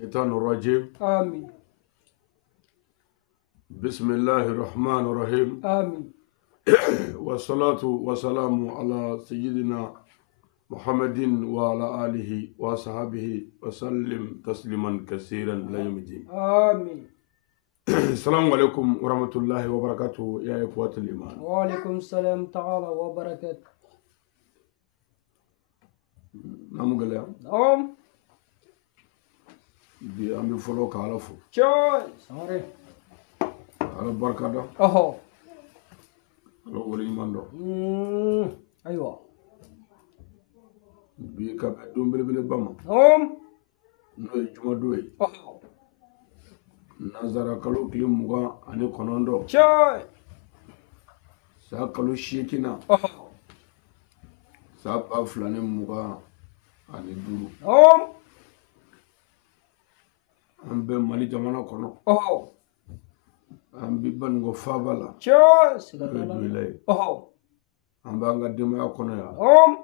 الشيطان الرجيم آمين. بسم الله الرحمن الرحيم آمين. والصلاة والسلام على سيدنا محمد وعلى آله وصحبه وسلم تسليما كثيرا لا يوم الدين. آمين. السلام عليكم ورحمة الله وبركاته يا إخوة الإيمان. وعليكم السلام تعالى وبركاته. نعم قال نعم. دي أمي فلو كالفو. شوي. ساري. على بركة ده. أهو. على ولي من ده. أيوة. بيكاب دوم بلي بام. نعم. نوي جمع دوي. أهو. نظر كلو كليم مغا أني كنوندو. شوي. ساكلو شيكينا. أهو. ساب أفلاني مغا أني دورو. نعم. أمبي مالي جمانا كنو. أهو. أمبي بانغو فابلا. شوي. سيدنا. أهو. أمبي أنغا ديما كنو يا. نعم.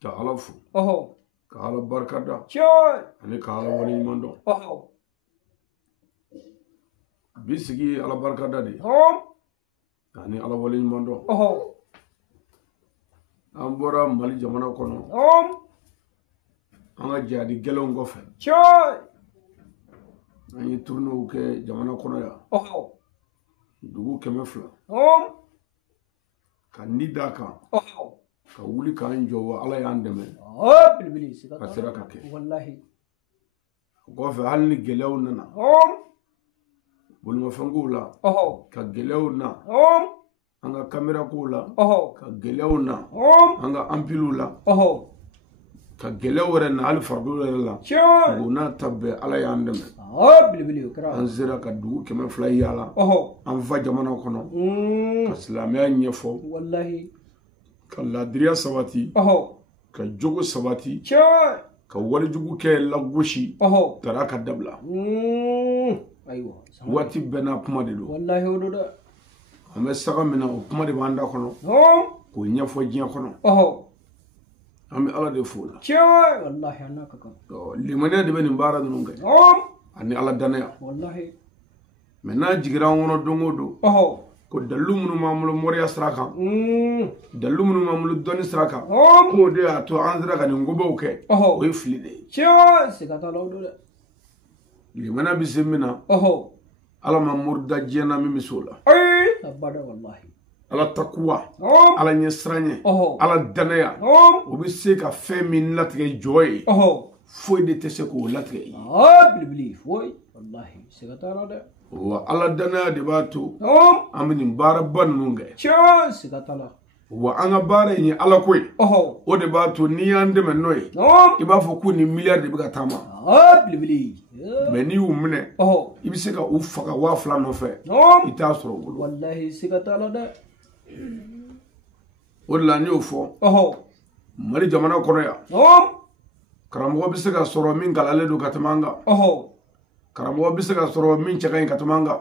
تعالفو. أهو. كالا بركة دا. شوي. أني كالا ولي مندو. أهو. بيسكي على بركة دا دي. نعم. أني على ولي مندو. أهو. أمبورا مالي جمانا كنو. نعم. أنغا جادي جلون غفل. شوي. أني تورنو كي جمانا كنو يا. أهو. دوغو كمفلا. نعم. كان داكا. أهو. كولي كان جوا على ياندمي. بالبليس. كسرك كي. والله. غفل هل جلون ننا. نعم. بولما فنقولا. أهو. كجلون نا. نعم. أنغا كاميرا كولا. أهو. كجلون نا. نعم. أنغا أمبيلولا. أهو. كجلون نا على فردولا. شوي. بونا تبع على ياندمي. بالبليو كرام. أنزرا كدو كمفلا يالا. أهو. أنفا جمانا كنو. كسلامي نيفو. والله. كالادريا سباتي. أهو. كجوجو سباتي. شوي. كوالي جوجو كي لغوشي. أهو. تراك الدبلا. أيوة. واتي بنا كمادلو. والله ودودا. أما ساقا منا كمادي باندا كنو. نعم. كو نيفو جيا كنو. أهو. أمي على دفولا. شوي. والله أنا كم. لمنيا دي بني مبارا دنونغي. نعم. أني على دانيا. والله. منا جيرا ونو دونغودو. أهو. ko dallu munu mamulu moriya straka dallu munu mamulu doni straka ko de ato anzra kan ngobo ke o iflide sho sigata lawdo limana bisimina ala mamurda jena mi misula ay abada wallahi ala takwa ala nyesranye ala danaya o bi se ka femin latge joy foi de tese ko latge bilbili foi wallahi sigata lawdo wa ala dana de bato amini bara ban nunga cha sigatala wa anga bara ni ala koy o de bato ni ande men noy iba fo ku ni milliard de biga tama bilbili meni umne ibi se ka u faga wa fla no fe ita soro bulu wallahi sigatala da o la ni o fo mari jamana kono ya karamo bi se ka soro min galale do katamanga karamo bi se ka soro min cega in katamanga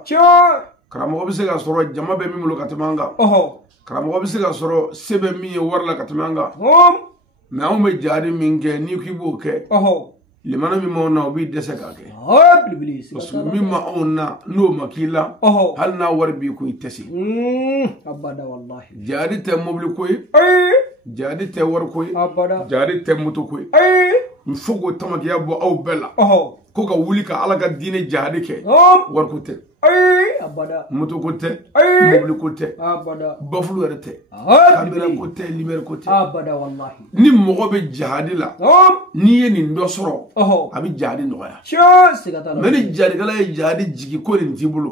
karamo bi se ka soro jama be min mulo katamanga karamo bi se ka soro sebe min warla katamanga me aw me jari min ke ni ki bo ke limana mi mo na bi dese ka ke mi ma ona no makila hal na war bi ku tesi abada wallahi jari te mobli koy jari te war koy abada jari te muto koy mi fogo tamaki ya bo aw bela ko ka wuli ka ala ka diine jahadi ke war ko te abada muto ko te mobli ko te abada bafulu yere te kamera ko te limer ko te abada wallahi ni mogo be jahadi la ni ye ni ndo soro abi jahadi no ya sigata meni jahadi kala ye jahadi jigi ko ni tibulo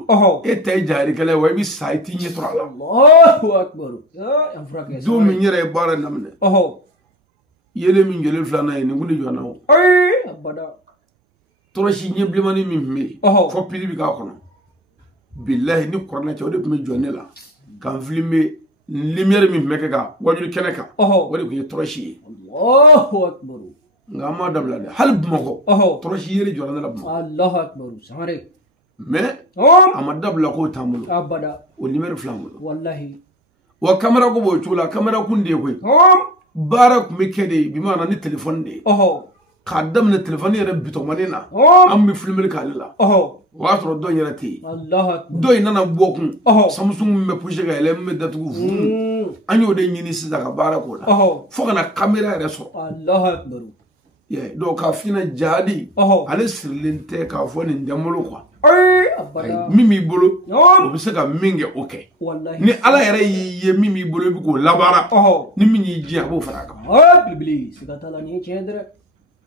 e tay jahadi kala wa bi saiti ni tora la Allahu akbar afrake do mi nyere bara namne yele min jele flana ni ngudi jona abada toroshi nyeblimani mi me fo pili bi ka kono billahi ni korna ci ode mi jonne la kan filme lumière mi meke ka wajuri keneka wadi ko toroshi Allahu akbar ngama dabla de hal bmako toroshi yele jona la bma Allahu akbar sare mais ama dabla ko tamulo abada o lumière flamulo wallahi wa camera ko bo chula camera kunde ko barak mi kede bi mana ni telephone de kadam ne telefoni yɛrɛ bitɔmani na an bɛ filmeli k'ale la o y'a sɔrɔ dɔ in yɛrɛ tɛ yen dɔ in nana bɔ kun Samsung min bɛ pushe ka yɛlɛ min bɛ datugu funu an y'o de ɲini sisan ka baara k'o la fo kana kamera yɛrɛ sɔrɔ donc k'a f'i ɲɛna jadi ale sirilen tɛ k'a fɔ nin tɛ n bolo quoi min b'i bolo o bɛ se ka min kɛ o kɛ ni ala yɛrɛ y'i ye min b'i bolo i bɛ k'o labaara ni min y'i diɲɛ a b'o fara a kan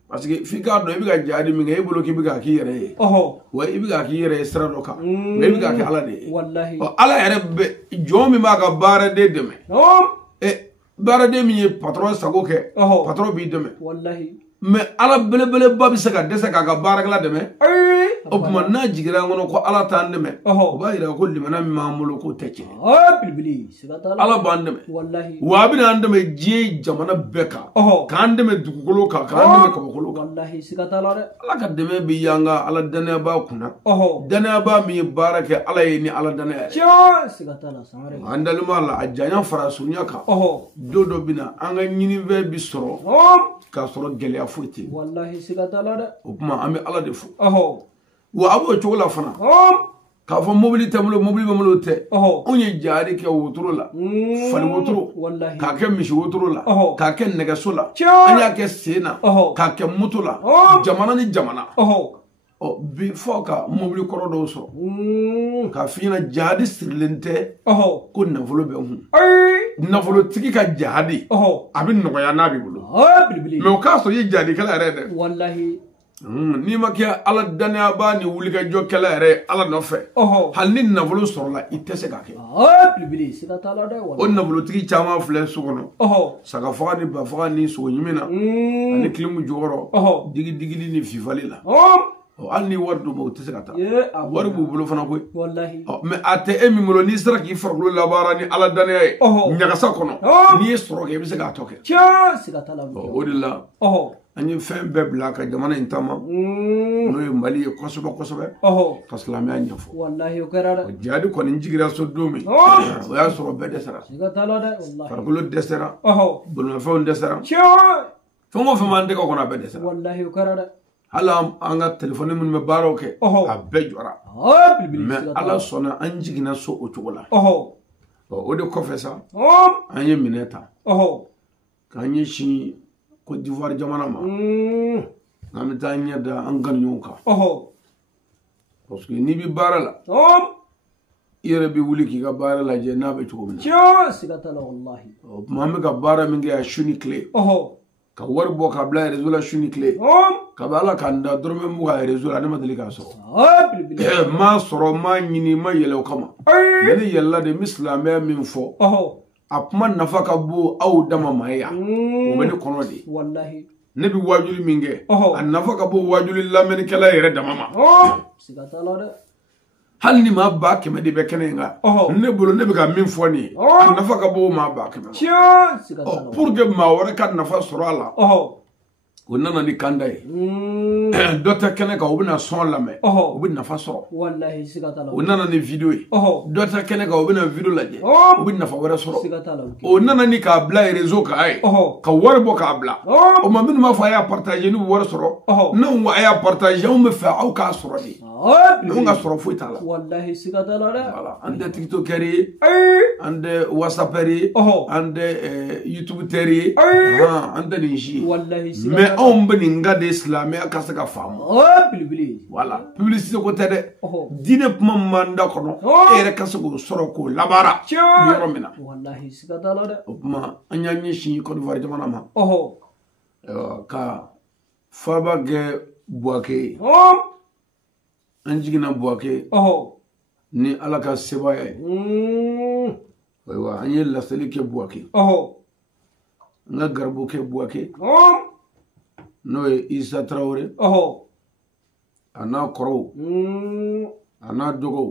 parce que f'i k'a dɔn i bɛ ka jadi min kɛ e bolo k'i bɛ k'a k'i yɛrɛ ye wa i bɛ k'a k'i yɛrɛ ye sira dɔ kan mais i bɛ k'a kɛ ala de ye ala yɛrɛ bɛ jɔn min b'a ka baaraden dɛmɛ baaraden min ye patron sago kɛ patron b'i dɛmɛ mais ala belebeleba bɛ se ka dɛsɛ k'a ka baarakɛla dɛmɛ o tuma n'a jiginra an kɔnɔ ko ala t'an dɛmɛ o b'a jira ko limana min b'an bolo k'o tɛ tiɲɛ ala b'an dɛmɛ wa a bɛna an dɛmɛ diɲɛ jamana bɛɛ kan k'an dɛmɛ dugukolo kan k'an dɛmɛ kabakolo kan ala ka dɛmɛ bɛ yan ka ala danayaba kunna danayaba min ye baara kɛ ala ye ni ala danaya ye an dalen b'a la a janya fara surunya kan don dɔ bɛ na an ka ɲinifɛn bi sɔrɔ k'a sɔrɔ gɛlɛya foyi tɛ o kuma an bɛ ala de fo wa a b'o cogo la fana k'a fɔ mobili tɛ bolo mobili bɛ bolo tɛ anw ye jari kɛ wotoro la fali wotoro k'a kɛ misi wotoro la k'a kɛ nɛgɛso la an y'a kɛ sen na k'a kɛ moto la jamana ni jamana bi fɔ ka mobili kɔrɔ dɔw sɔrɔ k'a f'i ɲɛna jihadi sirilen tɛ ko nafolo bɛ hun nafolotigi ka jihadi a bɛ nɔgɔya n'a b'i bolo mais o k'a sɔrɔ i ye jihadikɛla yɛrɛ dɛ n'i ma kɛ ala danayaba ni wulikajɔkɛla yɛrɛ ala nɔfɛ hali ni nafolo sɔrɔla i tɛ se k'a kɛ o nafolotigi caman filɛ so kɔnɔ sagafaga ni bafaga ni sogoɲimi na ani kilimu jɔyɔrɔ digidigi ni fifali la hali ni wari d'u ma o tɛ se ka taa wari b'u bolo fana koyi mais a tɛ e min bolo n'i sera k'i farikolo labaara ni ala danaya ye ɲagasa kɔnɔ n'i ye sɔrɔ kɛ i bɛ se k'a tɔ kɛ o de la an ye fɛn bɛɛ bila ka jamana in taama n'o ye mali ye kosɛbɛ kosɛbɛ ka silamɛya ɲɛfɔ jihadi kɔni jigira so don min o y'a sɔrɔ bɛɛ dɛsɛra farikolo dɛsɛra bolimafɛnw dɛsɛra fɛn o fɛn b'an tɛgɛ kɔnɔ a bɛɛ dɛsɛra hali an ka telefɔni minnu bɛ baaraw kɛ a bɛɛ jɔra mais ala sɔnna an jiginna so o cogo la o de kɔfɛ sa an ye minɛ ta k'an ɲɛsin Côte d'Ivoire jamana ma an bɛ taa ɲɛ da an ganiɲɔgɔnw kan parce que n'i bɛ baara la i yɛrɛ bɛ wuli k'i ka baara lajɛ n'a bɛ cogo min na o tuma an bɛ ka baara min kɛ a su ni tile ka wari bɔ k'a bila réseau la su ni tile ka bɛ ala k'an da dɔrɔmɛ mugan a réseau la ne ma deli k'a sɔrɔ m'a sɔrɔ m'a ɲini m'a yɛlɛ o kama ne yɛlɛla de n bɛ silamɛya min fɔ a kuma nafa ka bon aw dama ma yan o bɛ ne kɔnɔ de ne bɛ wajuli min kɛ a nafa ka bon wajuli lamɛnnikɛla yɛrɛ dama ma hali ni maa 100 de bɛ kɛnɛ in kan ne bolo ne bɛ ka min fɔ nin ye a nafa ka bon maa 100 pour que maa wɛrɛ ka nafa sɔrɔ a la o nana ni kanda ye dɔ tɛ kɛnɛ kan o bɛna sɔn lamɛn o bɛ nafa sɔrɔ o nana ni video ye dɔ tɛ kɛnɛ kan o bɛna video lajɛ o bɛ nafa wɛrɛ sɔrɔ o nana ni k'a bila réseau kan a ye ka wari bɔ k'a bila o ma minnu b'a fɔ a y'a partager n'u bɛ wari sɔrɔ n'anw ko a y'a partager anw bɛ fɛ aw k'a sɔrɔ de anw ka sɔrɔ foyi t'a la voilà an tɛ tiktokɛri ye an tɛ whatsappɛri ye an tɛ youtubetɛri ye an tɛ nin si ye mais anw bɛ nin ka de silamɛya ka se ka faamu voilà publicité ko tɛ dɛ diinɛ kuma min b'an da kɔnɔ e yɛrɛ ka se k'o sɔrɔ k'o labaara yɔrɔ min na o tuma an y'an ɲɛsin Côte d'Ivoire jamana ma ka faaba kɛ Buwake ye an jiginna Buwake ni ala ka sebaya ye ayiwa an ye laseli kɛ Buwake n ka garibu kɛ Buwake n'o ye Isa Traore a n'a kɔrɔw a n'a dɔgɔw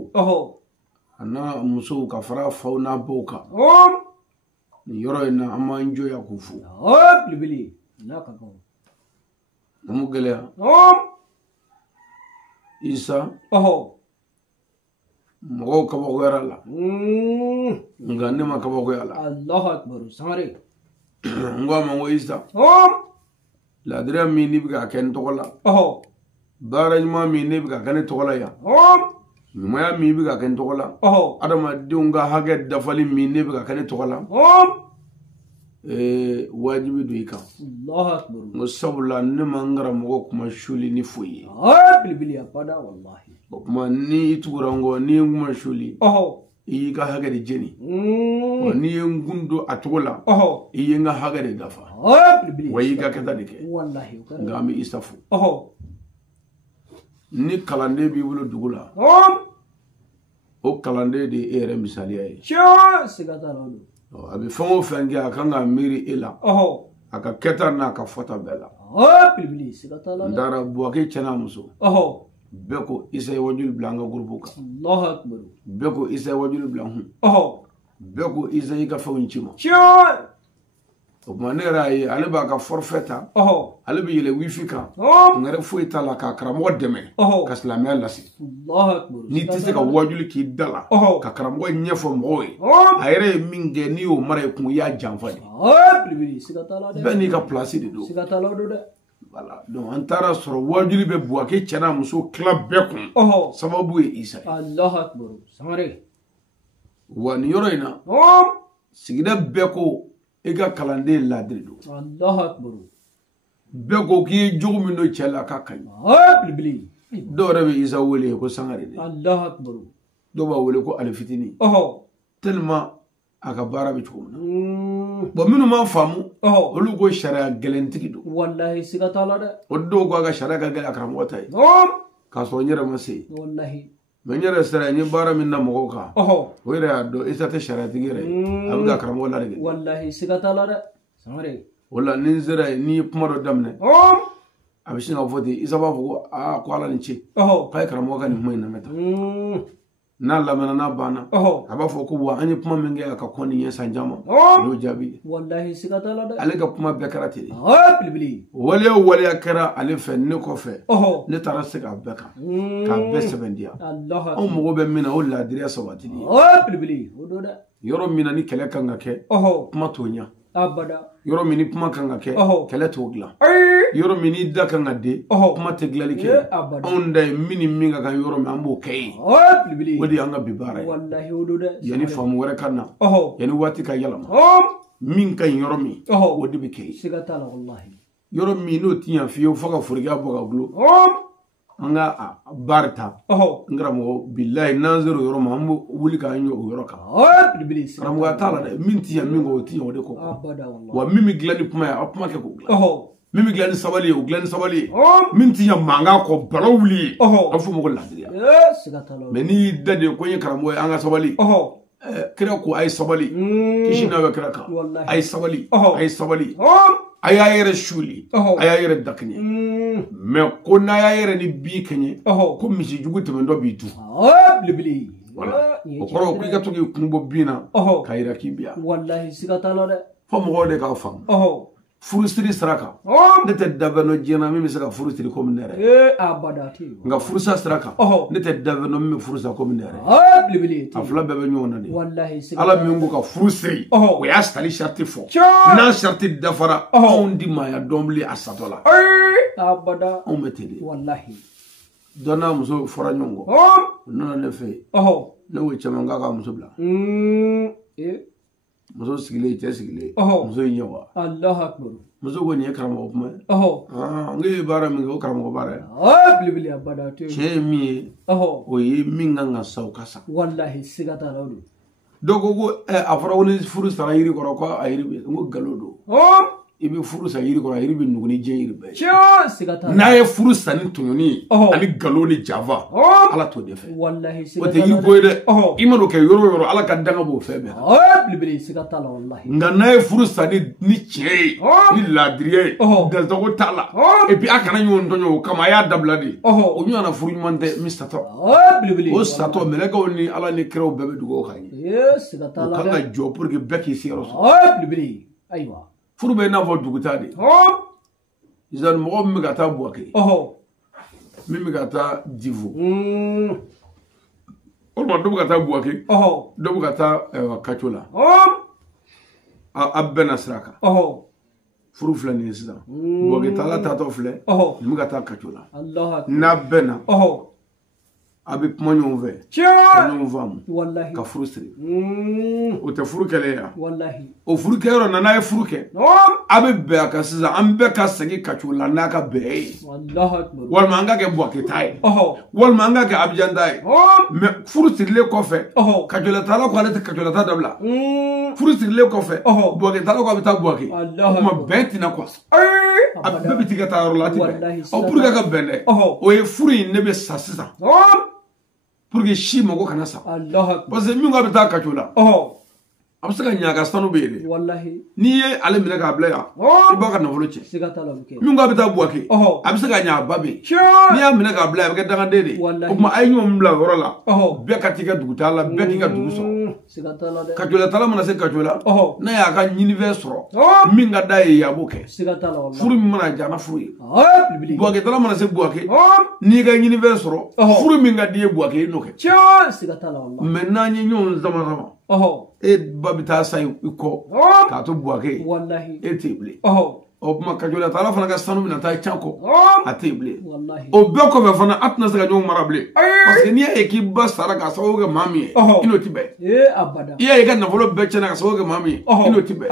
a n'a musow ka fara faw n'a baw kan nin yɔrɔ in na an b'an jɔya k'u fo an m'u gɛlɛya Isa mɔgɔw kabakoyara la nka ne ma kabakoya la n ko a ma n ko Isa ladira min ni bika ken togola bara nyuma min ni bika ken togola ya nyuma min bika ken togola adama diunga hage dafali min ni bika ken togola wajibi do ika Allahu akbar musabula ni mangara mogo kuma shuli ni fuyi bilbili apada wallahi kuma ni iturango ni kuma shuli iga hage de jeni ni ngundo atola iyenga hage de dafa wayiga keta dike wallahi ngami isafu ni kalande bi bulu dugula o kalande de ere misaliya ye sigata lolu abi fongo fengi akanga miri ila aka keta na ka fota bela bilbili sigata lolu ndara buake chena muso beko isa wajul blanga gurbuka Allahu akbar beko isa wajul blangu beko isa ika fawinchima o manera yi ale ba ka forfeta ale bi yele wifi ka ngare foita la ka karamo deme ka islamia lasi Allahu akbar ni tise ka wajul ki dala ka karamo nyefo moy ayre minge ni o mare ku ya janfani bilbili sigata lolu beni ka place de do sigata lolu de voilà donc antara soro wajuli be buake chena muso club bekun sababu e isa Allahu akbar samare wani yoro ina sigida beko ega kalande ladrido Allahu akbar beko ki jogu min do chela ka kan bilbili do rabe isa wole ko sangare de Allahu akbar do ba wole ko alfitini tellement aka bara be chumna bo minu ma famu olu ko sharia gelentiki do wallahi sigata la de oddo ko aga sharia ga gel akram wotay ka so nyere ma sey wallahi menyere sere ni bara min na mo ka wire ado isa te sharia tigere abuga akram wala de wallahi sigata la de samare wala nin zira ni kuma do damne abishin avoti isa ba fugo a ko ala ni ci kay akram waka ni moy na meta na lamana na bana aba fo ko wa ani kuma menge aka koni yen sanjama do jabi wallahi sigata la de ale ka kuma bekarate bilbili wale akara ale fe ne ko fe ne tara se ka beka ka be sebendia Allah o mo be mina o la dire sabati ni bilbili odo da yoro mina ni kele kanga ke kuma tonya abada yoro mini kuma kanga ke kele togla yoro mini da kanga de kuma teglali ke onda mini minga kan yoro mi ambo kay bilbili wodi anga bibara wallahi odo da yani famu wara kana yani wati ka yalama min kan yoro mi wodi be kay sigata la wallahi yoro mi no tiya fiyo faka furga boga glo anga barta ngara mo billahi nanzero yoro ma ambo wuli ka nyo yoro ka bilbili ram ga tala de min tiya min go tiya wode ko abada wallahi wa mimi glani kuma ya apuma ke ko mimi glani sabali o glani sabali min tiya manga ko balawli afu mo ko ladriya sigata la meni dade ko yin karamo anga sabali kira ko ay sabali kishina wa kira ka ay sabali aya yere shuli aya yere dakni me ko na ya yere ni bi kenye ko misi jugu temendo bi tu bilbili wala o koro ko ka to ki kumbo bina kayira kibia wallahi sigata la de fo mo de ka fam furustiri saraka ne te dabeno jena mi misaka furustiri ko minere abada ti nga furusa saraka ne te dabeno mi furusa ko minere bilbili afla bebe nyona de wallahi sigata ala mi ngo ka furustiri o ya stali sharti fo na sharti dafara on di ma ya dombli asatola abada on metede wallahi dona muso fora nyongo nona ne fe ne wo chamanga ka muso bla muso sigile te sigile muso nyawa Allah akbar muso go ni karamo kuma ngi bara mi go karamo bara bilbili abada te che mi o yi minga nga saukasa wallahi sigata lawdu dogo go afra woni furu sara yiri ko ko ayiri ngo galodo ibi furu sa yiri ko ayiri bi nuguni je yiri be sigata na ye furu sa ni tunyoni ani galoni java ala to defe wallahi sigata o te yiri ko de imano ke yoro ala ka danga bo febe bilbili sigata la wallahi nga na ye furu sa ni che ni ladriye gal to ko tala et puis akana nyon donyo kama ya dabladi o nyana furu nyante mistato bilbili o sato melega oni ala ni kreo bebe dugo khani sigata la kanga jo pour que beki siro bilbili aywa furu be na vo duguta de izan mo mi gata buake mi gata divu o mo do gata buake do gata kachola abena sraka furu filɛ nin ye sisan Buwake taala taatɔ filɛ nin bɛ ka taa kaco la n'a bɛnna a bɛ kuma ɲɔgɔn fɛ ka ɲɔgɔn faamu ka furu siri o tɛ furu kɛlɛ ya o furu kɛyɔrɔ nana ye furu kɛ a bɛ bɛn a kan sisan an bɛɛ ka segin kaco la n'a ka bɛn ye walima an ka kɛ Buwake ta ye walima an ka kɛ Abijan ta ye mais furu sirilen kɔfɛ kacola taala ko ale tɛ kacola ta dabila furu sirilen kɔfɛ Buwake taala ko a bɛ taa Buwake o kuma bɛn tɛna quoi a bɛɛ bɛ t'i ka taa yɔrɔ la a tɛ bɛn aw pour que ka bɛn dɛ o ye furu in ne bɛ sa sisan pour que si mago kana sa parce que min ko a bɛ taa kaco la a bɛ se ka ɲɛ a ka sanu bɛ yen dɛ n'i ye ale minɛ k'a bila yan i b'a ka nafolo cɛ min ko a bɛ taa Buwake a bɛ se ka ɲɛ a ba bɛ yen n'i y'a minɛ k'a bila yan a bɛ kɛ dangaden de ye o tuma a ye ɲɔgɔn bila o yɔrɔ la bɛɛ ka t'i ka dugutaga la bɛɛ k'i ka dugu sɔrɔ kacola taala mana se kaco la n'a y'a ka ɲinifɛn sɔrɔ min ka d'a ye a b'o kɛ furu min mana diya n'a furu ye Buwake taala mana se Buwake n'i ka ɲinifɛn sɔrɔ furu min ka di ye Buwake i n'o kɛ mais n'an ye ɲɔgɔn sama e ba bɛ taa sa i kɔ k'a to Buwake e tɛ bilen o kuma kacola taala fana ka sanu bɛna taa can kɔ a tɛ bilen o bɛɛ kɔfɛ fana a tɛna se ka ɲɔgɔn mara bilen parce que n'i y'a ye k'i ba sara k'a sababu kɛ maa min ye i n'o tɛ bɛn i y'a ye i ka nafolo bɛɛ tiɲɛna k'a sababu kɛ maa min ye i n'o tɛ bɛn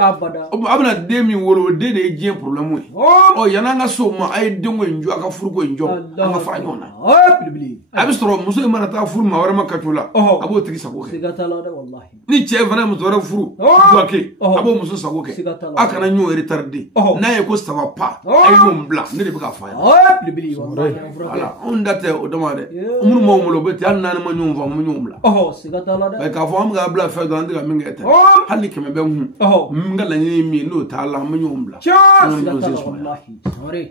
o kuma a bɛna den min wolo o den de ye diɲɛ problème ye yan'an ka se o ma a ye denko in jɔ a ka furuko in jɔ an ka fara ɲɔgɔn na a bɛ sɔrɔ muso in mana taa furu maa wɛrɛ ma kaco la a b'o tigi sago kɛ ni cɛ fana ye muso wɛrɛ furu Buwake a b'o muso sago kɛ a kana ɲɔgɔn retarder n'a ye ko saba pa a ye ɲɔgɔn bila ne de bɛ k'a fɔ a ye voilà anw da tɛ o dama dɛ minnu m'anw bolo o bɛ ten hali n'an ma ɲɔgɔn faamu n bɛ ɲɔgɔn bila k'a fɔ an bɛ k'a bila fɛn dɔrɔn an tɛ ka min kɛ tɛ hali ni kɛmɛ bɛ n kun n ka laɲini ye min ye n'o t'a la an bɛ ɲɔgɔn bila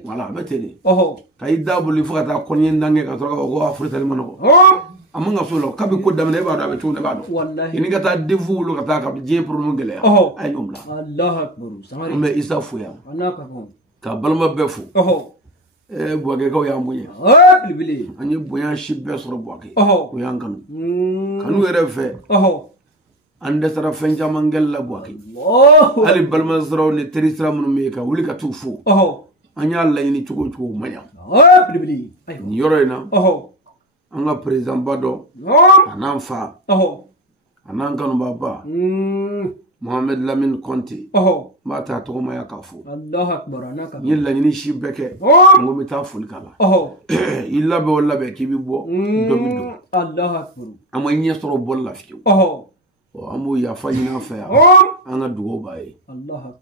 voilà a bɛ ten de ka i da boli fo ka taa kɔɲɔ dange ka sɔrɔ k'a fɔ ko a furu tali ma nɔgɔ a man ka so la k'a bɛ ko daminɛ e b'a dɔn a bɛ cogo min e b'a dɔn i ni ka taa denfu wolo ka taa ka diɲɛ problème gɛlɛya a ye ɲɔgɔn bila an bɛ Isa fo yan ka balima bɛɛ fo Buwakekaw y'an bonya an ye bonya si bɛɛ sɔrɔ Buwake o y'an kanu kanu yɛrɛ fɛ an dɛsɛra fɛn caman kɛli la Buwake hali balima siraw ni teri sira minnu bɛ yen ka wuli ka t'u fo an y'a laɲini cogo o cogo o ma ɲa nin yɔrɔ in na an ka président ba dɔ a n'an fa a n'an kanuba ba Mohamed Lamine Konte n b'a ta tɔgɔ ma ya k'a fɔ n ye laɲini si bɛɛ kɛ n ko n bɛ taa foli k'a la i labɛn o labɛn k'i bɛ bɔ dɔ bɛ don an ma ɲɛ sɔrɔ bɔli la fiyewu an b'o yafa ɲini an fɛ yan an ka dugawu b'a ye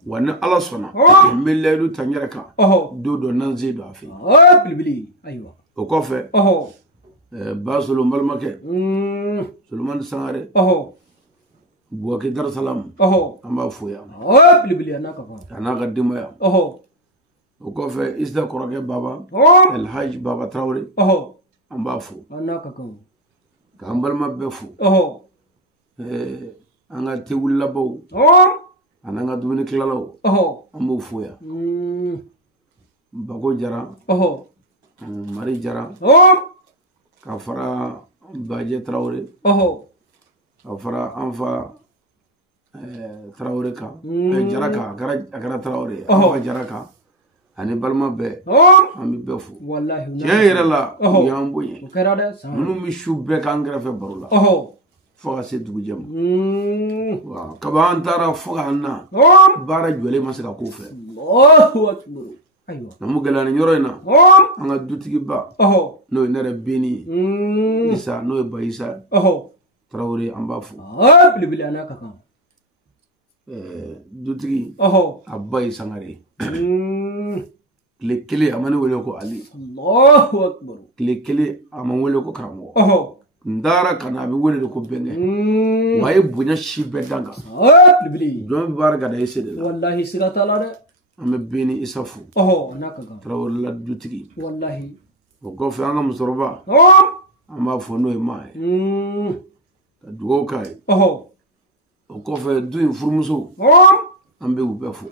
wa ni Ala sɔnna n bɛ layidu ta n yɛrɛ kan don dɔ n'an se don a fɛ yen o kɔfɛ ba Solon balimakɛ Solomani Sangare Buwake Darussalam an b'a fo yan a n'a ka denbaya o kɔfɛ Isa kɔrɔkɛ baba El Hadj Baba Tarawele an b'a fo k'an balima bɛɛ fo an ka te wulilabaw a n'an ka dumuni kilalaw an b'o fo yan Bako Jara Mari Jara ka fara Bajɛ Tarawele ka fara an fa Tarawele kan Jara kan a kɛra Tarawele an fa Jara kan ani balima bɛɛ an bɛ bɛɛ fo tiɲɛ yɛrɛ la u y'an bonya minnu bɛ su bɛɛ k'an kɛrɛfɛ baro la fo ka se dugujɛ ma kaban an taara fo k'an na baara jɔlen ma se ka k'o fɛ namu gɛlɛya nin yɔrɔ in na an ka dutigiba n'o ye ne yɛrɛ Beni ye Isa n'o ye Ba Isa Tarawele an b'a fo dutigi a ba ye Sangare tile kelen a ma ne wele ko Ali tile kelen a ma wele ko karamɔgɔ n taara ka na a bɛ wele de ko Bɛnkɛ wa a ye bonya si bɛɛ dan kan jɔn bɛ baara ka da i se de la an bɛ Beni Isa fo Tarawele la dutigi o kɔfɛ an ka musokɔrɔba an b'a fɔ n'o ye maa ye ka dugawu k'a ye o kɔfɛ du in furumuso an bɛ u bɛɛ fo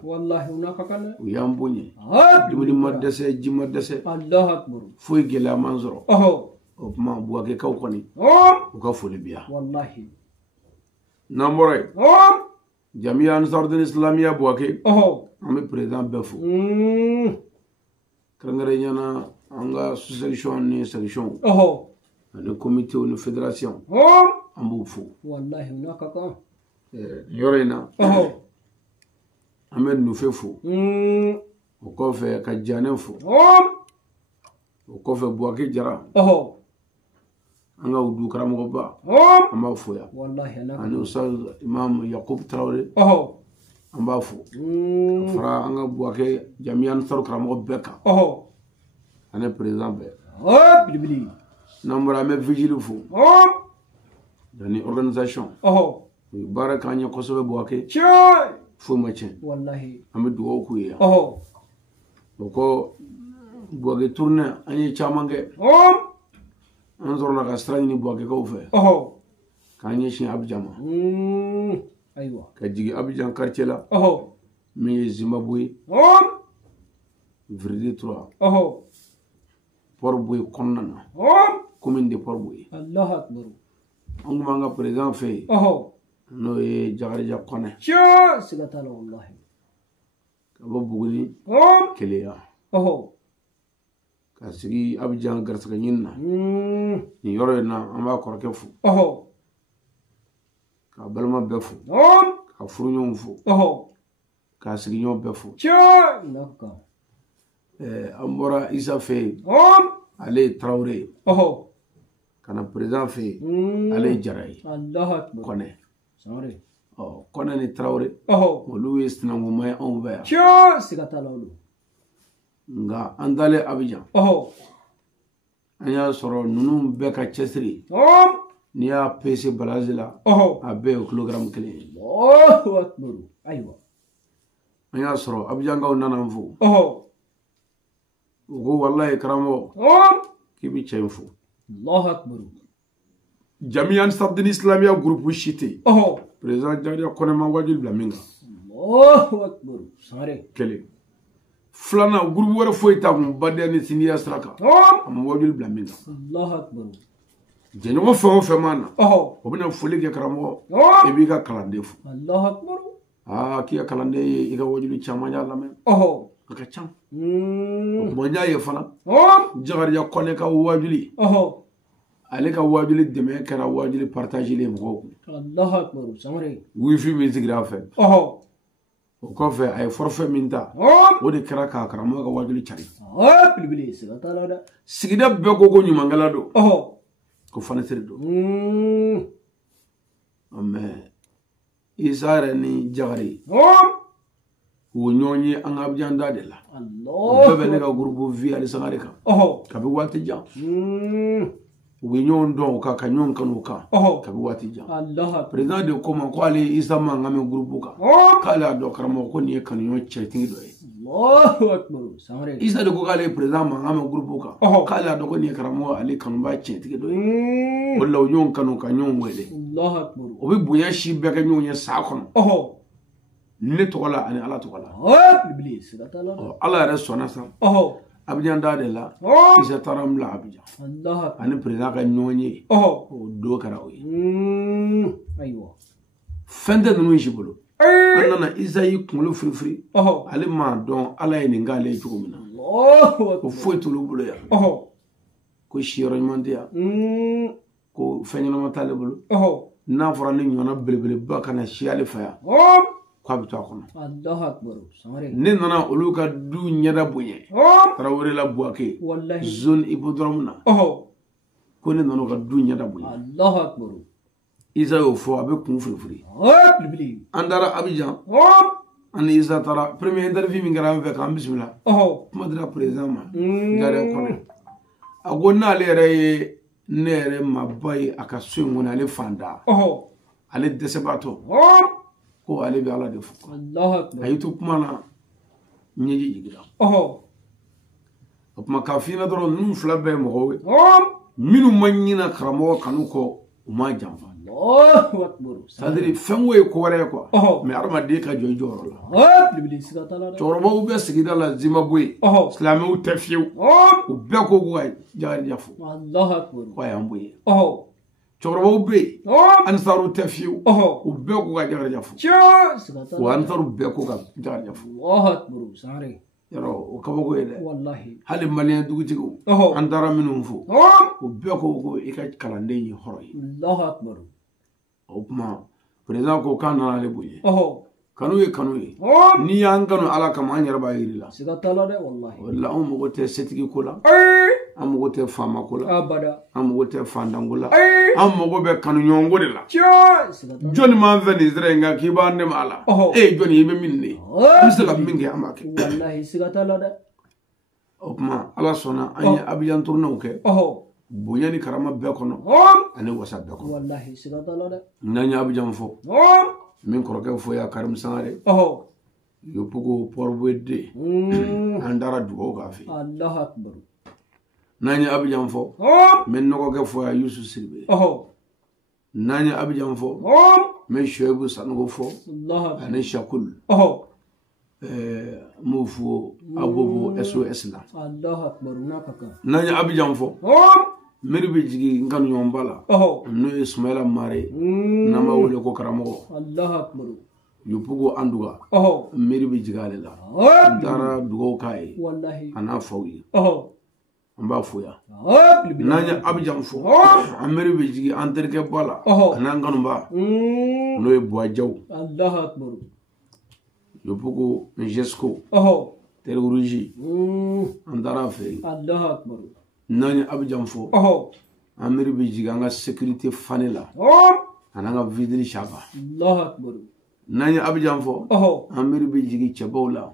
u y'an bonya dumuni ma dɛsɛ ji ma dɛsɛ foyi gɛlɛya man sɔrɔ o kuma Buwakekaw kɔni u ka foli bi yan n'an bɔra yen Jamia Ansardin Islamia Bouake. Ami président Befo. Krangarenyana anga solution ni solution. Le comité ou une fédération. Amboufou. Wallahi nakaka. Yorena. Ahmed nous fait fou. Au coffre Kadjanen fou. Au coffre Bouake Jara. Anga udu karamo ba. Amba fou ya. Wallahi nakaka. Ani Ustaz Imam Yacoub Traoré. Amba fou. Fara anga Bouake Jamian Sar karamo beka. Ane président be. Bilibili. Nambra me vigile fou. Dani organisation. Baraka anya kosobe Bouake. Fou matchen. Wallahi. Ame duwo ku ya. Boko Bouake tourner anya chamange. On zor la gastrani ni Bouake ko fe. Kanye shin Abidjan. Aywa. Ka jigi Abidjan quartier la. Mi Zimbabwe. Vridi 3. Port Boué konnana. Commune de Port Boué. Allah akbar. Angumanga président fe. No ye Jagarija Kone. Sigatala wallahi. Kabo Buguni. Keleya. Ka sigi Abidjan garsaka nyinna. Ni yoro na amba korke fu. Ka balma befu. Ka furunyo fu. Ka sigi nyo befu. Naka. Ambora Isa fe. Ale Traoré. Kana président fe. Ale Jaray. Allah akbar. Kone. Sorry. Kone ni Traoré. Olu estina ngumay on ver. Sigatala olu. Nga andale Abidjan. Anya soro nunu beka chesri. Ni ya PC Balazila. Abe o kilogram kele. Allahu akbar. Aywa. Anya soro Abidjan ga nana mfu. Ugo wallahi karamo. Kibi chemfu. Allahu akbar. Jamian Sabdin Islamia groupe shité. Président Jaria Kone Mangwadil Blaminga. Allahu akbar. Sorry. Kele. Flana groupe wara foita mbadani sinia straka. Mangwadil Blaminga. Allahu akbar. Jeno fe mana. Obina fuli ke karamo. Ebi ka kalande fu. Allahu akbar. Kiya kalande iga wajulu chamanya lamen. Ka cham. Monya ye fana. Jaria Kone ka wajuli. Ale ka wajuli deme kara wajuli partager les moko. Allahu akbar. Samare. Wifi music rafa. O ko fe ay forfait minta. O de kara ka karamo ka wajuli chari. Bilibili sigatala da. Sigida be ko nyumangala do. Ko fana sere do. Amen. Isara ni jagari. Wo nyonyi an Abidjan de la. Allah. Bebe ne ka groupe vie ali sangare ka. Ka bi wati jam. We nyon don ka nyon kanu ka. Ka bi wati jam. Allah. Président de comment ko ali Isa mangame groupe ka. Kala do karamo ko ni kan nyon chetingi do e. Allahu akbar. Samare. Isa de ko kala président mangame groupe ka. Kala do ko ni karamo ali kanu ba chetingi do e. Wala nyon kanu ka nyon wele. Allahu akbar. O bi buya shi be ka nyon sa kono. Ne tokola ani ala tokola. Bilibili sigatala. Ala yɛrɛ sɔnna sa. Abidjan da de la. Isa taram la Abidjan. Allah. Ani président ka ɲɔgɔn ye. O do kɛra o ye. Aywa. Fɛn tɛ ninnu si bolo. An nana Isa y'i kunkolo firifiri. Ale m'a dɔn ala ye nin k'ale ye cogo min na. Ko foyi t'olu bolo yan. Ko siyɔrɔ ɲuman tɛ yan. Ko fɛn ɲɛnama t'ale bolo. N'a fɔra ne ɲɔgɔnna belebeleba ka na si ale fɛ yan. Ko a bɛ to a kɔnɔ. Allahu akbar. Samare. Ne nana olu ka du ɲɛda bonya. Tarawele la Bouake. Wallahi. Zone hippodrome na. Ko ne nana ka du ɲɛda bonya. Allahu akbar. Isa y'o fɔ a bɛ kun firifiri. Bilibili. An taara Abidjan. Ani Isa taara premier interview min kɛra an fɛ k'an bisimila. Kuma dira président ma. Jare Kone. A ko n'ale yɛrɛ ye ne yɛrɛ maba ye a ka so in kɔnɔ ale fan da. Ale dɛsɛbaatɔ. Ko ale bɛ ala de fo. A y'i to kuma na ɲɛji jigira. O kuma k'a f'i ɲɛna dɔrɔn ninnu fila bɛɛ ye mɔgɔw ye. Minnu ma ɲina karamɔgɔ kanu kɔ u ma janfa. C'est-à-dire fɛn ko ye ko wɛrɛ ye quoi. Mais adamaden ka jɔ i jɔyɔrɔ la. Cɛkɔrɔbaw bɛ sigida la Zimbabwe. Silamɛw tɛ fiyewu. U bɛɛ ko k'u ka Jagarija fo. Ko a y'an bonya. cɔkɔrɔbaw bɛ yen ansaru tɛ fiyewu u bɛɛ k'u ka Jakarija fo wa ansaru bɛɛ k'u ka Jakarija fo yɔrɔ o kabako ye dɛ hali maliyɛn dugutigiw an taara minnu fo u bɛɛ ko i ka kalanden ye hɔrɔn ye o tuma président ko k'an nana ale bonya kanu ye kanu ye n'i y'an kanu ala kama an yɛrɛ b'a yiri la o la an mago tɛ setigi ko la an mago tɛ faama ko la an mago tɛ fantan ko la an mago bɛ kanuɲɔgɔn ko de la jɔnni m'an fɛ nin sira in kan k'i b'an dɛmɛ a la e ye jɔnni ye i bɛ min de ye an bɛ se ka min kɛ an b'a kɛ o tuma ala sɔnna an ye Abijan tournéw kɛ bonya ni karama bɛɛ kɔnɔ ani wasa bɛɛ kɔnɔ n'an ye Abijan fɔ min kɔrɔkɛ fo ya Karim Sangare Yopugo Port-Bouedé an taara dugawu k'a fɛ n'an ye Abijan fɔ min nɔgɔkɛ fo ya Yusu Siribe n'an ye Abijan fɔ min Shoaibu Sanogo fɔ ani Shakul m'o fo Abobo SOS la n'an ye Abijan fɔ meri bɛ jigin n kanuɲɔgɔnba la n'o ye Sumayila Mare n'an b'a wele ko karamɔgɔ Yopugo Anduga meri bɛ jigin ale la n taara dugawu k'a ye a n'a faw ye an b'a fo yan n'an ye Abijan fɔ an meri bɛ jigin an terikɛ ba la a n'an kanuba n'o ye Buwajaw Yopugo Njesco Terroruji an taara a fɛ yen n'an ye Abijan fɔ an meri bɛ jigin an ka sécurité fane la a n'an ka vidiri saba n'an ye Abijan fɔ an meri bɛ jigin cɛbaw la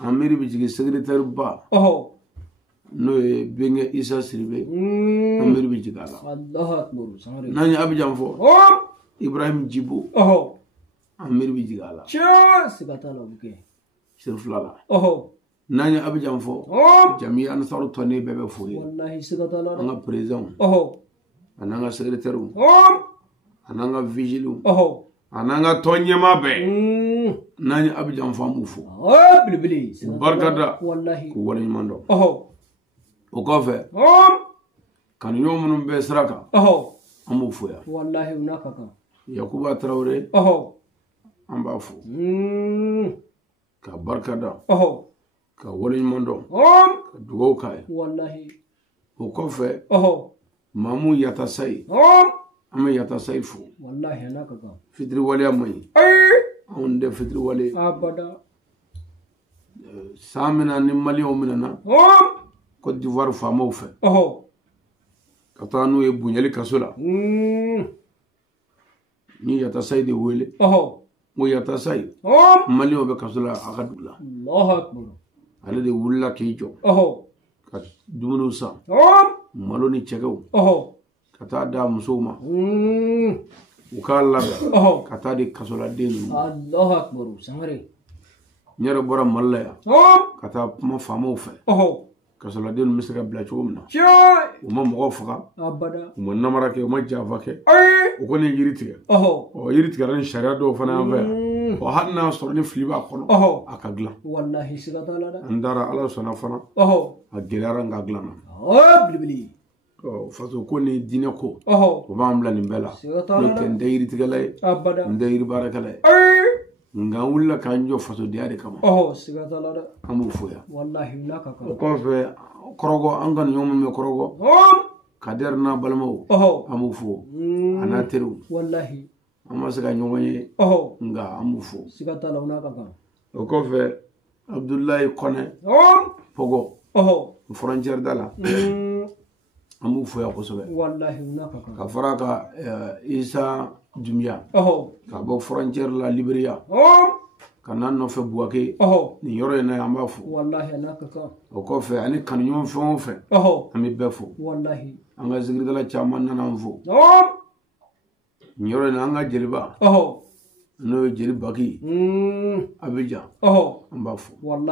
an meri bɛ jigin secrétaire ba n'o ye Bengue Isa Siribe an meri bɛ jigin a la n'an ye Abijan fɔ Ibrahim Djibo an meri bɛ jigin a la Sirifula la n'an ye Abijan fɔ Jamiya Ansaru tɔnden bɛɛ bɛ fo ye an ka présidents a n'an ka secrétaires a n'an ka vigiles a n'an ka tɔn ɲɛmaa bɛɛ n'an ye Abijan fɔ an b'u fo k'u barikada k'u waleɲuman dɔn o kɔfɛ kanuɲɔgɔn minnu bɛ sira kan an b'u fo yan Yakuba Tarawele an b'a fo ka barikada ka waleɲuman dɔn ka dugawu k'a ye o kɔfɛ Mamu Yatasayi an bɛ Yatasayi fo fitiri waleya man ɲi anw tɛ fitiri wale san mina ni maliyɛnw minɛna Côte d'Ivoire faamaw fɛ ka taa n'u ye Boɲali kaso la ni Yatasayi de wele ko Yatasayi maliyɛnw bɛ kaso la a ka dugu la ale de wulila k'i jɔ ka dumuniw san malo ni cɛkɛw ka taa da musow ma u k'a labɛn ka taa di kasoladen ninnu n yɛrɛ bɔra Mali la yan ka taa kuma faamaw fɛ kasoladen ninnu bɛ se ka bila cogo min na u ma mɔgɔw faga u ma namara kɛ u ma janfa kɛ u kɔni ye yiri tigɛ yiri tigɛra ni sariya dɔw fana y'an fɛ yan hali n'a sɔrɔ ni fili b'a kɔnɔ a ka dilan an taara Ala sɔnna fana a gɛlɛyara n ka dilan na faso ko ni diinɛ ko o b'an bila nin bɛɛ la n'o tɛ n tɛ yiritigɛla ye n tɛ yiri baarakɛla ye nka n wulila k'an jɔ fasodenya de kama an b'u fo yan o kɔfɛ kɔrɔgɔ an kanuɲɔgɔn minnu bɛ kɔrɔgɔ Kadɛri n'a balimaw an b'u fo a n'a teriw an ma se ka ɲɔgɔn ye nka an b'u fo o kɔfɛ Abdulayi Kɔnɛ Pɔgɔ frontière da la an b'u fo yan kosɛbɛ ka fara ka Isa Dumiya ka bɔ frontière la Libéria ka n'a nɔfɛ Buwake nin yɔrɔ in na an b'a fo o kɔfɛ ani kanuɲɔgɔn fɛn o fɛn an bɛ bɛɛ fo an ka zikiridala caman nana an fo nin yɔrɔ in na an ka jeliba n'o ye jeli Baki Abijan an b'a fo an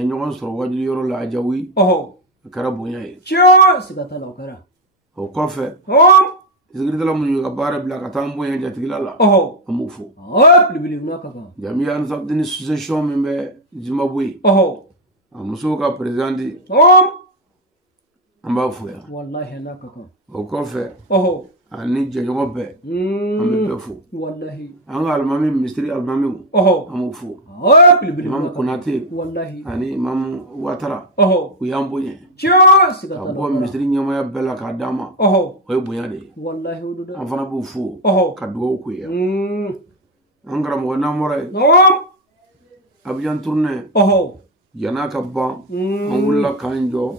ye ɲɔgɔn sɔrɔ wajuli yɔrɔ la Ajawi a kɛra bonya ye o kɔfɛ zikiridala minnu ka baara bila ka taa an bonya jatigila la an b'u fo Jamiya Ansarudine succession min bɛ Zimbabwe a musow ka présidente an b'a fo yan wallahi ala ka kan o kɔfɛ ani jɛɲɔgɔn bɛɛ an bɛ bɛɛ fo wallahi an ka alimami misiri alimamiw an b'u fo imamu konate wallahi ani imamu watara u y'an bonya ka bɔ misiri ɲɛmaya bɛɛ la k'a d'an ma o ye bonya de ye wallahi an fana b'u fo ka dugawu k'u ye an karamɔgɔ n'an bɔra yen Abidjan tournée yan'a ka ban an wulila k'an jɔ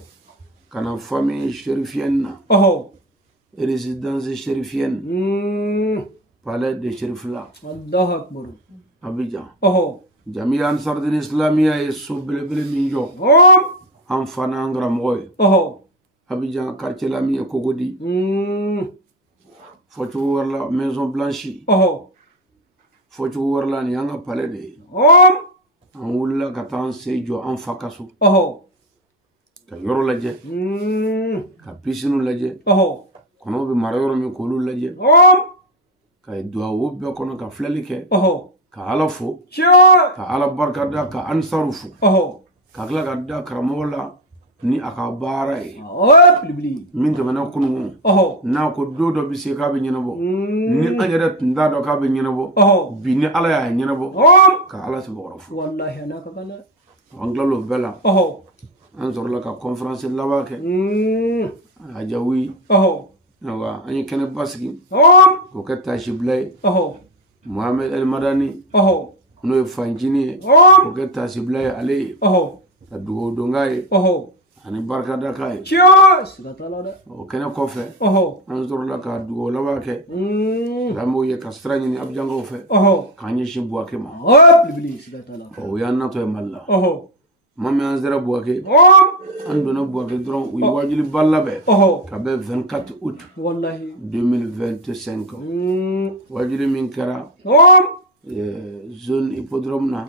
ka na famille chérifienne na résidence chérifienne palais de Chérifla Allahu akbar Abidjan Jamiya Ansardine Islamia ye so belebele min jɔ an fana an karamɔgɔ ye Abidjan quartier la min ye Kogodi fɔcogo wɛrɛ la Maison Blanche fɔcogo wɛrɛ la nin y'an ka palais de ye an wulila ka taa an sen jɔ an fa ka so ka yɔrɔ lajɛ ka piscine lajɛ kɔnɔw bɛ mara yɔrɔ min k'olu lajɛ ka duwawu bɛɛ kɔnɔ ka filɛli kɛ ka ala fo ka ala barika da ka ansaru fo ka tila ka da karamɔgɔ la ni a ka baara ye min tɛmɛna kunungo n'a ko don dɔ bɛ se k'a bɛ ɲɛnabɔ ni an yɛrɛ tun t'a dɔn k'a bɛ ɲɛnabɔ bi ni ala y'a ɲɛnabɔ ka ala sebɔkɔrɔ fo an tilal'o bɛɛ la an sɔrɔla ka conférence laban kɛ a jawi an ye kɛnɛba sigi k'o kɛ tasibila ye Mohamed El Madani n'o ye fancini ye k'o kɛ tasibila ye ale ye ka dugawu don k'a ye ani barikada k'a ye o kɛnɛ kɔfɛ an sɔrɔla ka dugawu laban kɛ lamɛnw ye ka sira ɲini Abidjankaw fɛ k'an ɲɛsin Buwake ma o y'an natɔ ye Mali la maa min an sera Buwake an donna Buwake dɔrɔn u ye wajiliba labɛn ka bɛn 24 août 2025 wajili min kɛra zone hippodrome na